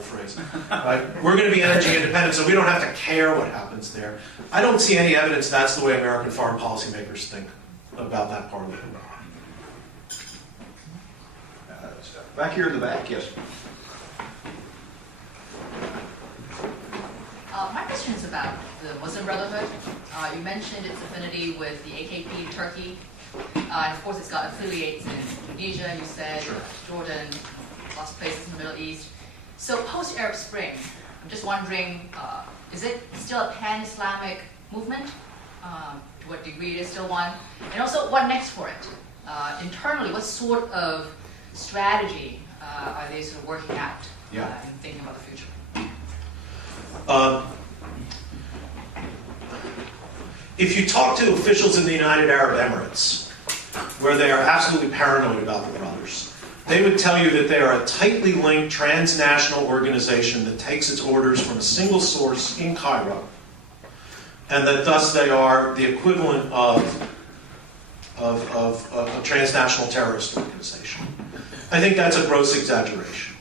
phrase, right? We're going to be energy independent, so we don't have to care what happens there. I don't see any evidence that's the way American foreign policymakers think about that part of the world. Back here in the back, yes. My question is about the Muslim Brotherhood. You mentioned its affinity with the AKP in Turkey. And of course, it's got affiliates in Tunisia, you said, Jordan, lots of places in the Middle East. So post-Arab Spring, I'm just wondering, is it still a pan-Islamic movement? To what degree it is still one? And also, what next for it? Internally, what sort of strategy are they sort of working out in thinking about the future? If you talk to officials in the United Arab Emirates, where they are absolutely paranoid about the brothers, they would tell you that they are a tightly linked transnational organization that takes its orders from a single source in Cairo, and that thus they are the equivalent of a transnational terrorist organization. I think that's a gross exaggeration.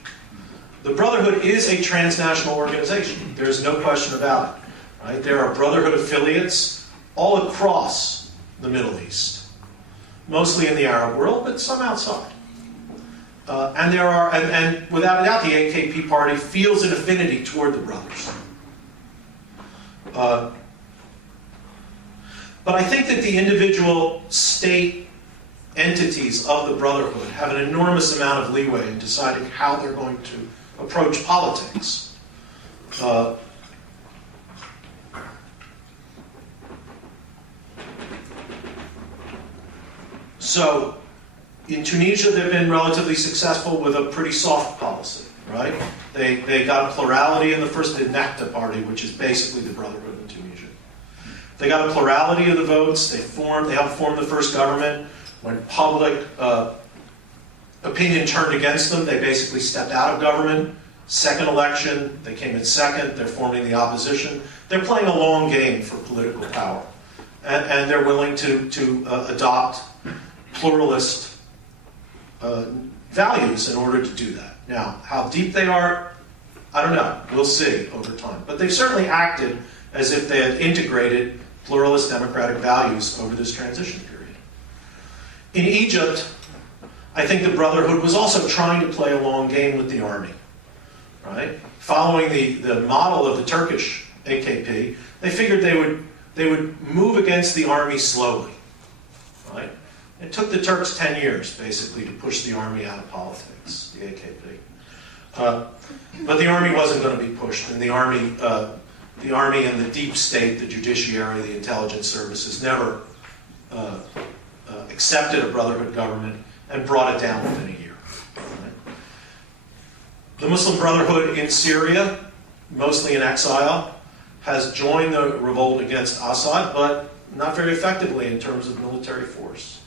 The Brotherhood is a transnational organization. There's no question about it. Right? There are Brotherhood affiliates all across the Middle East, mostly in the Arab world, but some outside. And there are, and without a doubt, the AKP party feels an affinity toward the brothers. But I think that the individual state entities of the Brotherhood have an enormous amount of leeway in deciding how they're going to approach politics. So, in Tunisia, they've been relatively successful with a pretty soft policy, right? They got a plurality in the first Ennahda party, which is basically the Brotherhood in Tunisia. They got a plurality of the votes. They helped form the first government. When public opinion turned against them, they basically stepped out of government. Second election, they came in second. They're forming the opposition. They're playing a long game for political power. And they're willing to adopt pluralist values in order to do that. Now, how deep they are, I don't know. We'll see over time. But they've certainly acted as if they had integrated pluralist democratic values over this transition period. In Egypt, I think the Brotherhood was also trying to play a long game with the army, right? Following the model of the Turkish AKP, they figured they would move against the army slowly, right? It took the Turks 10 years, basically, to push the army out of politics, the AKP. But the army wasn't going to be pushed, and the army and the deep state, the judiciary, the intelligence services never accepted a Brotherhood government and brought it down within a year. Right? The Muslim Brotherhood in Syria, mostly in exile, has joined the revolt against Assad, but not very effectively in terms of military force.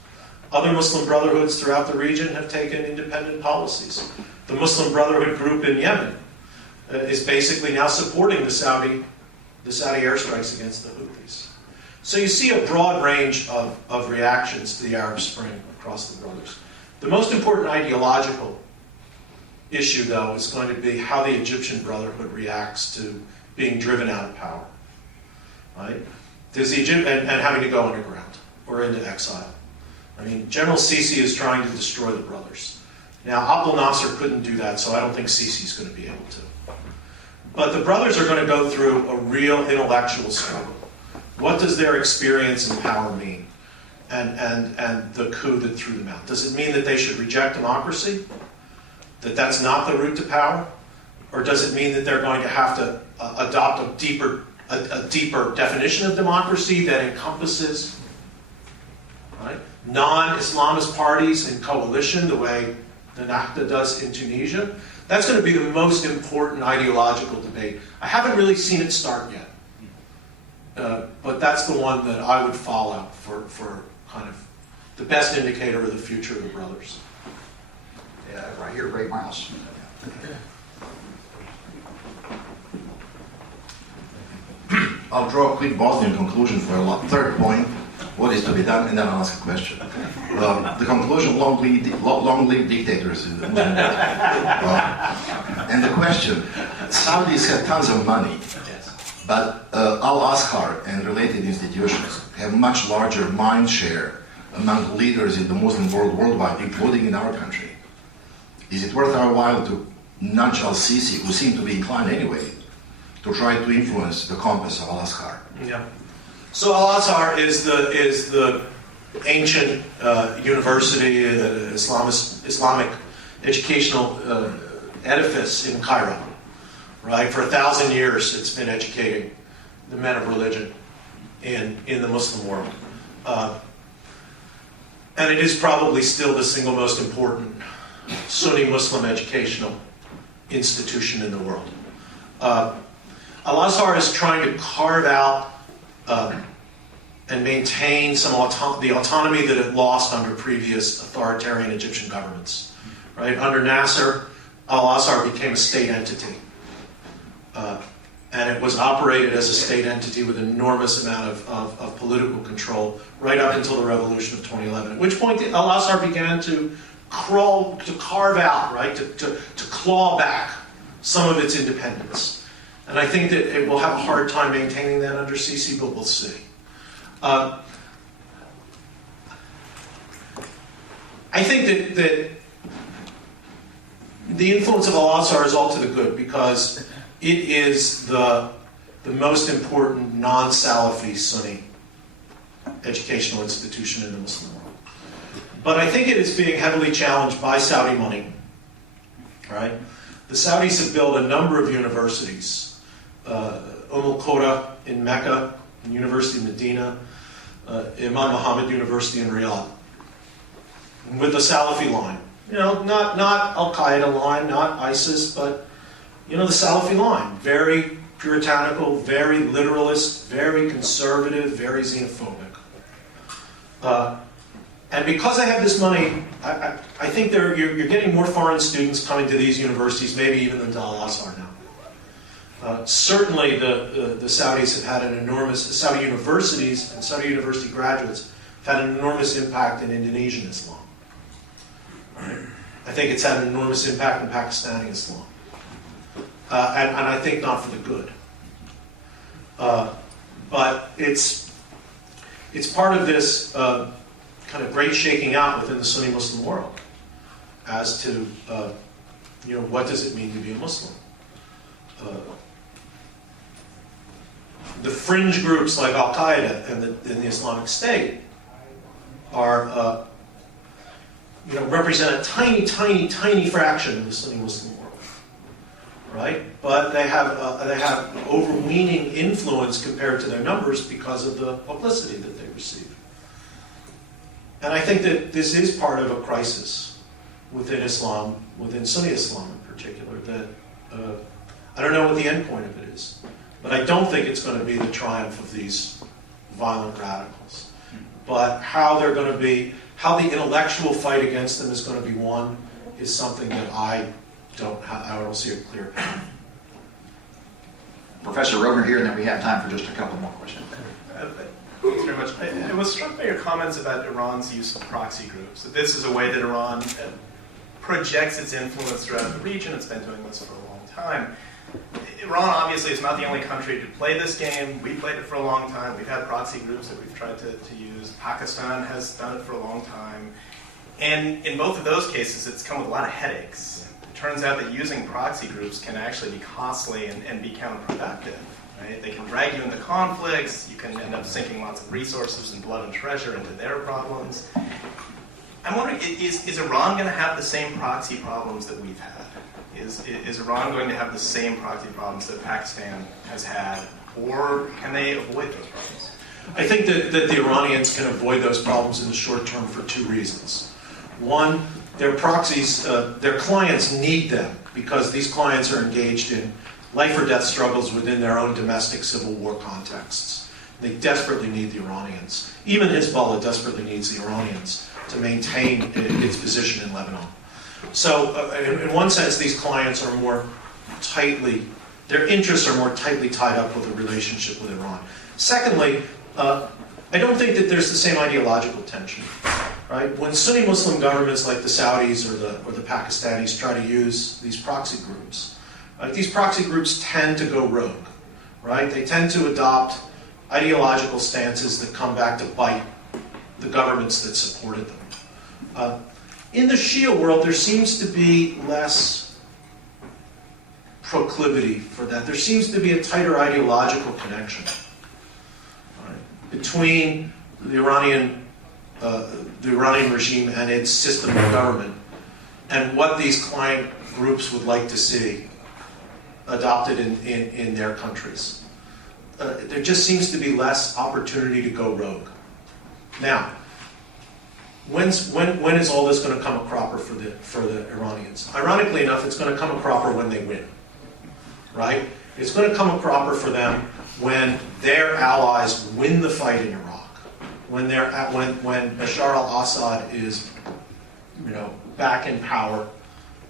Other Muslim Brotherhoods throughout the region have taken independent policies. The Muslim Brotherhood group in Yemen is basically now supporting the Saudi airstrikes against the Houthis. So you see a broad range of reactions to the Arab Spring across the brothers. The most important ideological issue, though, is going to be how the Egyptian Brotherhood reacts to being driven out of power, right? And having to go underground or into exile. I mean, General Sisi is trying to destroy the brothers. Now, Abdel Nasser couldn't do that, so I don't think Sisi's going to be able to. But the brothers are going to go through a real intellectual struggle. What does their experience in power mean? And the coup that threw them out. Does it mean that they should reject democracy? That that's not the route to power? Or does it mean that they're going to have to adopt a deeper definition of democracy that encompasses, right, non-Islamist parties in coalition, the way the Ennahda does in Tunisia? That's going to be the most important ideological debate. I haven't really seen it start yet. But that's the one that I would follow for kind of the best indicator of the future of the brothers. Yeah, right here, Ray Miles. I'll draw a quick Bosnian conclusion for a third point, what is to be done, and then I'll ask a question. The conclusion, long live dictators in the Muslim world. And the question, Saudis have tons of money, but Al-Azhar and related institutions have much larger mind share among leaders in the Muslim world worldwide, including in our country. Is it worth our while to nudge al-Sisi, who seemed to be inclined anyway, to try to influence the compass of Al-Azhar? Yeah. So Al-Azhar is the ancient university, Islamic educational edifice in Cairo, right? For 1,000 years, it's been educating the men of religion in the Muslim world. And it is probably still the single most important Sunni Muslim educational institution in the world. Al-Azhar is trying to carve out and maintain the autonomy that it lost under previous authoritarian Egyptian governments. Right? Under Nasser, Al-Azhar became a state entity. And it was operated as a state entity with an enormous amount of political control right up until the revolution of 2011, at which point Al-Azhar began to carve out, right, to claw back some of its independence. And I think that it will have a hard time maintaining that under Sisi, but we'll see. I think that the influence of Al-Azhar is all to the good because it is the most important non-Salafi Sunni educational institution in the Muslim world. But I think it is being heavily challenged by Saudi money. Right? The Saudis have built a number of universities. Al-Qura in Mecca, University of Medina, Imam Muhammad University in Riyadh, with the Salafi line. You know, not Al-Qaeda line, not ISIS, but the Salafi line. Very puritanical, very literalist, very conservative, very xenophobic. And because I have this money, I think you're getting more foreign students coming to these universities, maybe even than to Al-Azhar now. Certainly the Saudis have had the Saudi universities and Saudi university graduates have had an enormous impact in Indonesian Islam. Right? I think it's had an enormous impact in Pakistani Islam. And I think not for the good. But it's part of this kind of great shaking out within the Sunni Muslim world as to what does it mean to be a Muslim. The fringe groups like Al-Qaeda and the Islamic State are represent a tiny, tiny, tiny fraction of the Sunni Muslim world, right? But they have overweening influence compared to their numbers because of the publicity that they receive. And I think that this is part of a crisis within Islam, within Sunni Islam in particular, that I don't know what the end point of it is, but I don't think it's going to be the triumph of these violent radicals. But how the intellectual fight against them is going to be won is something that I don't see a clear path. Professor Roeder here, and then we have time for just a couple more questions. Thanks very much. I was struck by your comments about Iran's use of proxy groups. That this is a way that Iran projects its influence throughout the region. It's been doing this for a long time. Iran obviously is not the only country to play this game. We played it for a long time. We've had proxy groups that we've tried to use. Pakistan has done it for a long time. And in both of those cases, it's come with a lot of headaches. It turns out that using proxy groups can actually be costly and be counterproductive. Right? They can drag you into conflicts. You can end up sinking lots of resources and blood and treasure into their problems. I'm wondering, is Iran going to have the same proxy problems that we've had? Is Iran going to have the same proxy problems that Pakistan has had, or can they avoid those problems? I think that the Iranians can avoid those problems in the short term for two reasons. One, their proxies, their clients need them because these clients are engaged in life or death struggles within their own domestic civil war contexts. They desperately need the Iranians. Even Hezbollah desperately needs the Iranians to maintain its position in Lebanon. So in one sense, these clients are their interests are more tightly tied up with a relationship with Iran. Secondly, I don't think that there's the same ideological tension. Right? When Sunni Muslim governments like the Saudis or the Pakistanis try to use these proxy groups, right, these proxy groups tend to go rogue. Right? They tend to adopt ideological stances that come back to bite the governments that supported them. In the Shia world, there seems to be less proclivity for that. There seems to be a tighter ideological connection between the Iranian the Iranian regime and its system of government, and what these client groups would like to see adopted in their countries. There just seems to be less opportunity to go rogue. Now, when is all this going to come a cropper for the Iranians? Ironically enough, it's going to come a cropper when they win, right? It's going to come a cropper for them when their allies win the fight in Iraq, when Bashar al-Assad is, back in power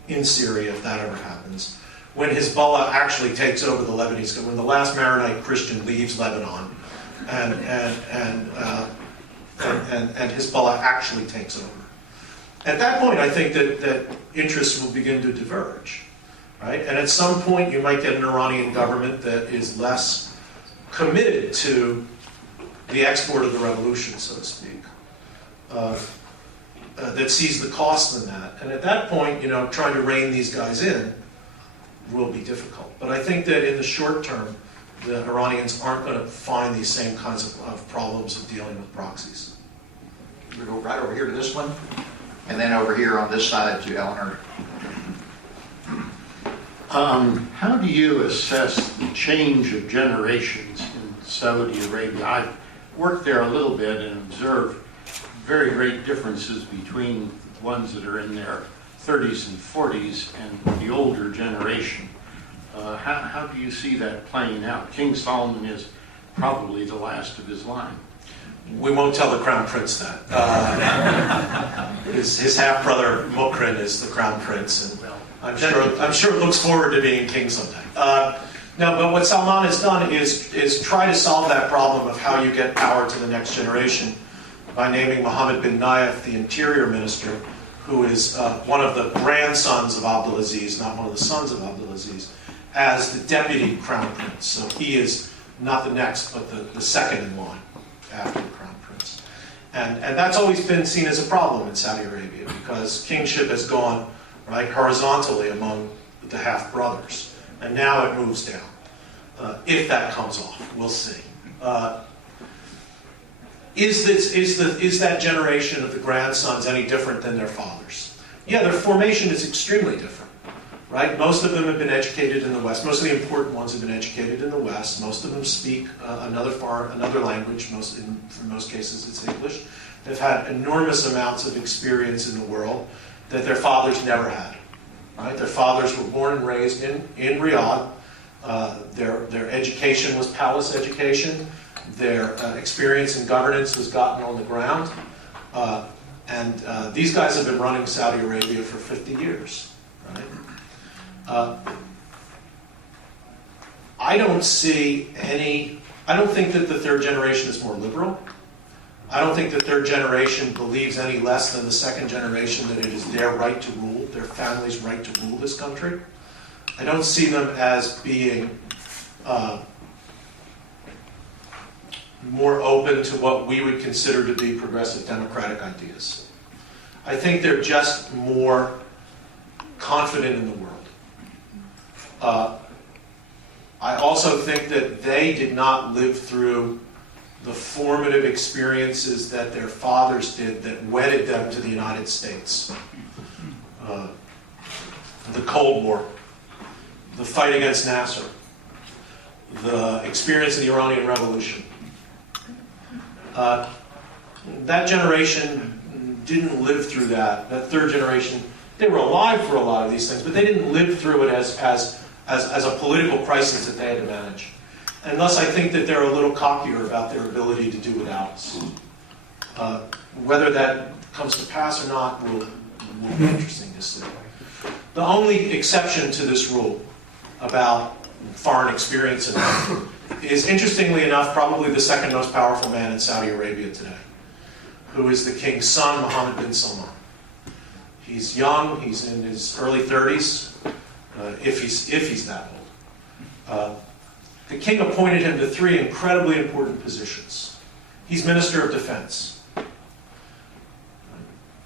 in Syria, if that ever happens, when Hezbollah actually takes over the Lebanese, when the last Maronite Christian leaves Lebanon, and Hezbollah actually takes over. At that point, I think that interests will begin to diverge, right? And at some point, you might get an Iranian government that is less committed to the export of the revolution, so to speak, that sees the cost in that. And at that point, trying to rein these guys in will be difficult. But I think that in the short term, the Iranians aren't going to find these same kinds of problems of dealing with proxies. We go right over here to this one, and then over here on this side to Eleanor. How do you assess the change of generations in Saudi Arabia? I've worked there a little bit and observed very great differences between ones that are in their 30s and 40s and the older generation. How do you see that playing out? King Solomon is probably the last of his line. We won't tell the Crown Prince that. His half-brother Mukrin is the Crown Prince, and I'm sure looks forward to being king someday. No, but what Salman has done is try to solve that problem of how you get power to the next generation by naming Mohammed bin Nayef, the interior minister, who is one of the grandsons of Abdulaziz, not one of the sons of Abdulaziz, as the deputy crown prince. So he is not the next, but the second in line after the crown prince. And that's always been seen as a problem in Saudi Arabia, because kingship has gone horizontally among the half-brothers. And now it moves down. If that comes off, we'll see. Is that generation of the grandsons any different than their fathers? Yeah, their formation is extremely different, right? Most of them have been educated in the West. Most of the important ones have been educated in the West. Most of them speak another language. In most cases, it's English. They've had enormous amounts of experience in the world that their fathers never had, right? Their fathers were born and raised in Riyadh. Their education was palace education. Their experience in governance was gotten on the ground. And these guys have been running Saudi Arabia for 50 years. Right? I don't think that the third generation is more liberal. I don't think the third generation believes any less than the second generation that it is their right to rule, their family's right to rule this country. I don't see them as being more open to what we would consider to be progressive democratic ideas. I think they're just more confident in the world. I also think that they did not live through the formative experiences that their fathers did that wedded them to the United States. The Cold War, the fight against Nasser, the experience of the Iranian Revolution. That generation didn't live through that. That third generation, they were alive for a lot of these things, but they didn't live through it as a political crisis that they had to manage. And thus I think that they're a little cockier about their ability to do without us. Whether that comes to pass or not will be interesting to see. The only exception to this rule about foreign experience in life is, interestingly enough, probably the second most powerful man in Saudi Arabia today, who is the king's son, Mohammed bin Salman. He's young, he's in his early 30s, if he's that old. The king appointed him to three incredibly important positions. He's Minister of Defense.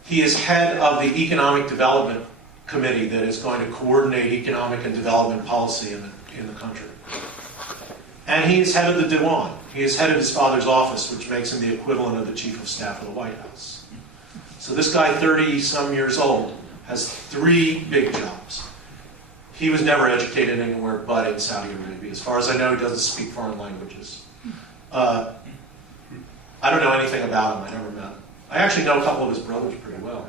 He is head of the Economic Development Committee that is going to coordinate economic and development policy in the country. And he is head of the Diwan. He is head of his father's office, which makes him the equivalent of the chief of staff of the White House. So this guy, 30-some years old, has 3 big jobs. He was never educated anywhere but in Saudi Arabia. As far as I know, he doesn't speak foreign languages. I don't know anything about him. I never met him. I actually know a couple of his brothers pretty well,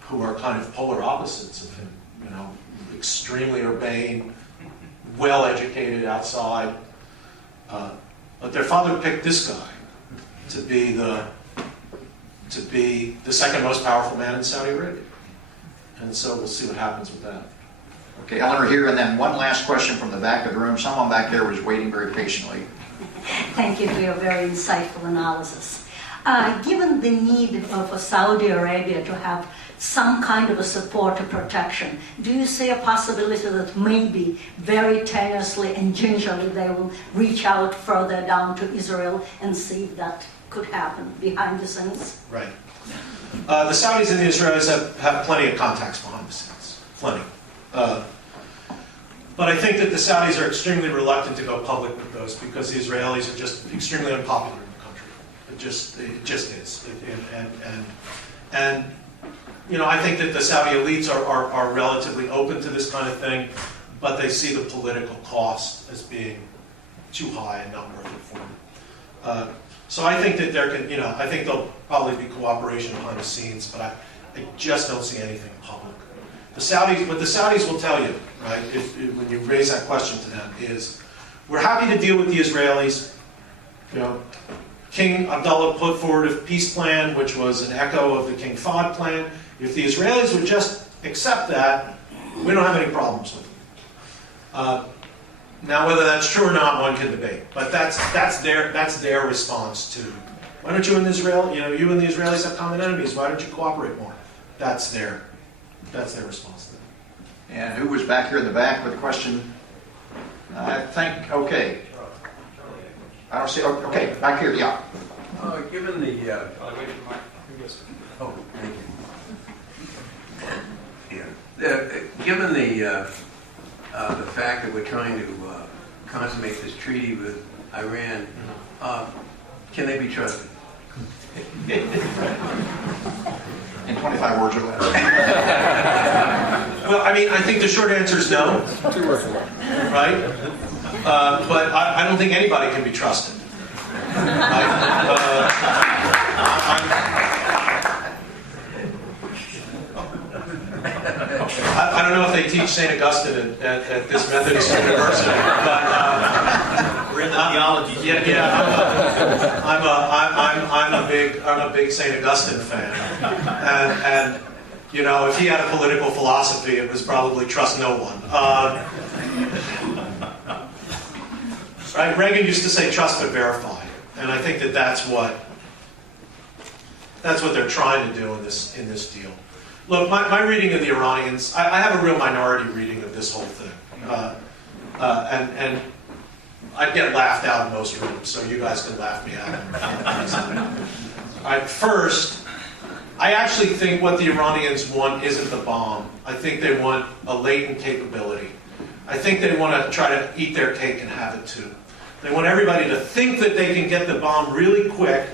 who are kind of polar opposites of him. You know, extremely urbane, well-educated outside. But their father picked this guy to be the second most powerful man in Saudi Arabia. And so we'll see what happens with that. Okay, Eleanor here, and then one last question from the back of the room. Someone back there was waiting very patiently. Thank you for your very insightful analysis. Given the need for Saudi Arabia to have some kind of a support or protection, do you see a possibility that maybe very tenuously and gingerly they will reach out further down to Israel and see if that could happen behind the scenes? Right. The Saudis and the Israelis have plenty of contacts behind the scenes. Plenty. But I think that the Saudis are extremely reluctant to go public with those because the Israelis are just extremely unpopular in the country. It just is. And you know, I think that the Saudi elites are relatively open to this kind of thing, but they see the political cost as being too high and not worth it for them. So I think that I think there'll probably be cooperation behind the scenes, but I just don't see anything public. What the Saudis will tell you, right, when you raise that question to them, is we're happy to deal with the Israelis. You know, King Abdullah put forward a peace plan, which was an echo of the King Fahd plan. If the Israelis would just accept that, we don't have any problems with it. Now, whether that's true or not, one can debate. But that's their response to, why don't you and Israel, you and the Israelis have common enemies. Why don't you cooperate more? That's their response to that. And who was back here in the back with a question? I think, okay. I don't see, okay, back here, yeah. Given the, given the fact that we're trying to consummate this treaty with Iran, can they be trusted? In 25 words or less. Well, I mean, I think the short answer is no. Right? But I don't think anybody can be trusted. I don't know if they teach St. Augustine at this Methodist university, but we're in the theology. I'm a big St. Augustine fan, and if he had a political philosophy, it was probably trust no one. Right? Reagan used to say trust but verify, and I think that's what they're trying to do in this deal. Look, my reading of the Iranians, I have a real minority reading of this whole thing. And I'd get laughed out in most rooms, so you guys can laugh me out. First, I actually think what the Iranians want isn't the bomb. I think they want a latent capability. I think they want to try to eat their cake and have it too. They want everybody to think that they can get the bomb really quick,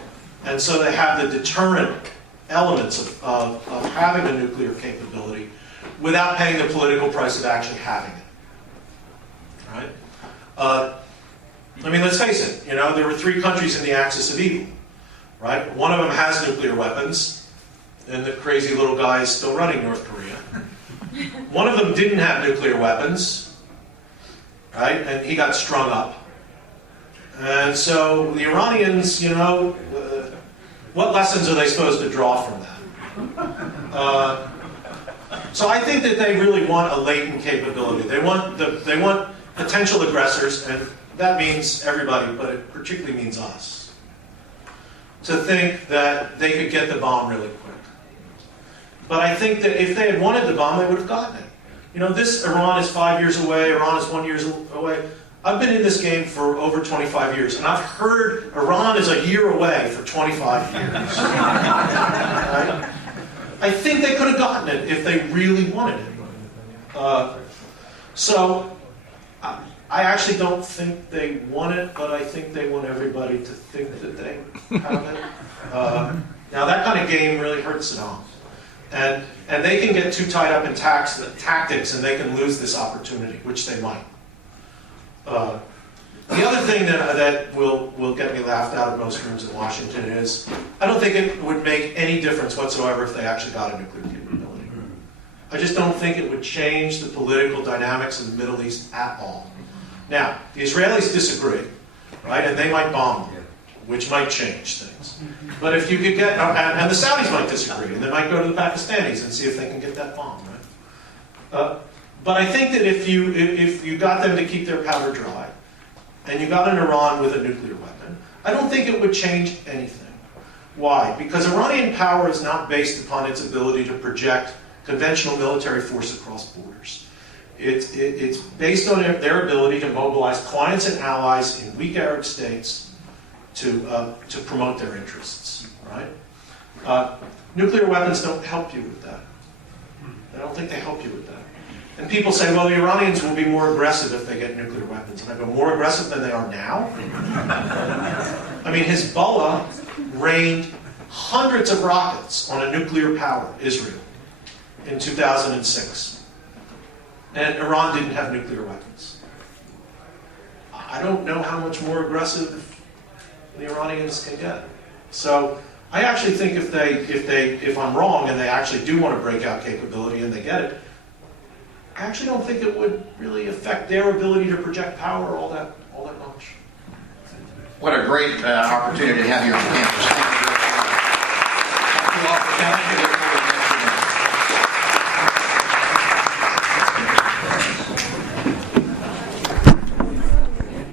and so they have the deterrent elements of having a nuclear capability without paying the political price of actually having it. Right? I mean, let's face it. There were 3 countries in the axis of evil. Right? One of them has nuclear weapons, and the crazy little guy is still running North Korea. One of them didn't have nuclear weapons, right? And he got strung up. And so the Iranians, what lessons are they supposed to draw from that? So I think that they really want a latent capability. They want potential aggressors, and that means everybody, but it particularly means us, to think that they could get the bomb really quick. But I think that if they had wanted the bomb, they would have gotten it. This Iran is 5 years away, Iran is 1 year away. I've been in this game for over 25 years, and I've heard Iran is a year away for 25 years. Right? I think they could have gotten it if they really wanted it. So I actually don't think they want it, but I think they want everybody to think that they have it. Now that kind of game really hurts Saddam. And they can get too tied up in tactics and they can lose this opportunity, which they might. The other thing that will get me laughed out of most rooms in Washington is, I don't think it would make any difference whatsoever if they actually got a nuclear capability. I just don't think it would change the political dynamics of the Middle East at all. Now, the Israelis disagree, right? And they might bomb them, which might change things. But if you could get, and the Saudis might disagree, and they might go to the Pakistanis and see if they can get that bomb, right? But I think that if you got them to keep their powder dry, and you got an Iran with a nuclear weapon, I don't think it would change anything. Why? Because Iranian power is not based upon its ability to project conventional military force across borders. It's based on their ability to mobilize clients and allies in weak Arab states to promote their interests, right? Nuclear weapons don't help you with that. I don't think they help you with that. And people say, well, the Iranians will be more aggressive if they get nuclear weapons. And I go, more aggressive than they are now? I mean, Hezbollah rained hundreds of rockets on a nuclear power, Israel, in 2006. And Iran didn't have nuclear weapons. I don't know how much more aggressive the Iranians can get. So I actually think if I'm wrong and they actually do want to break out capability and they get it, I actually don't think it would really affect their ability to project power all that much. What a great opportunity to have you on campus. Thank you all for coming.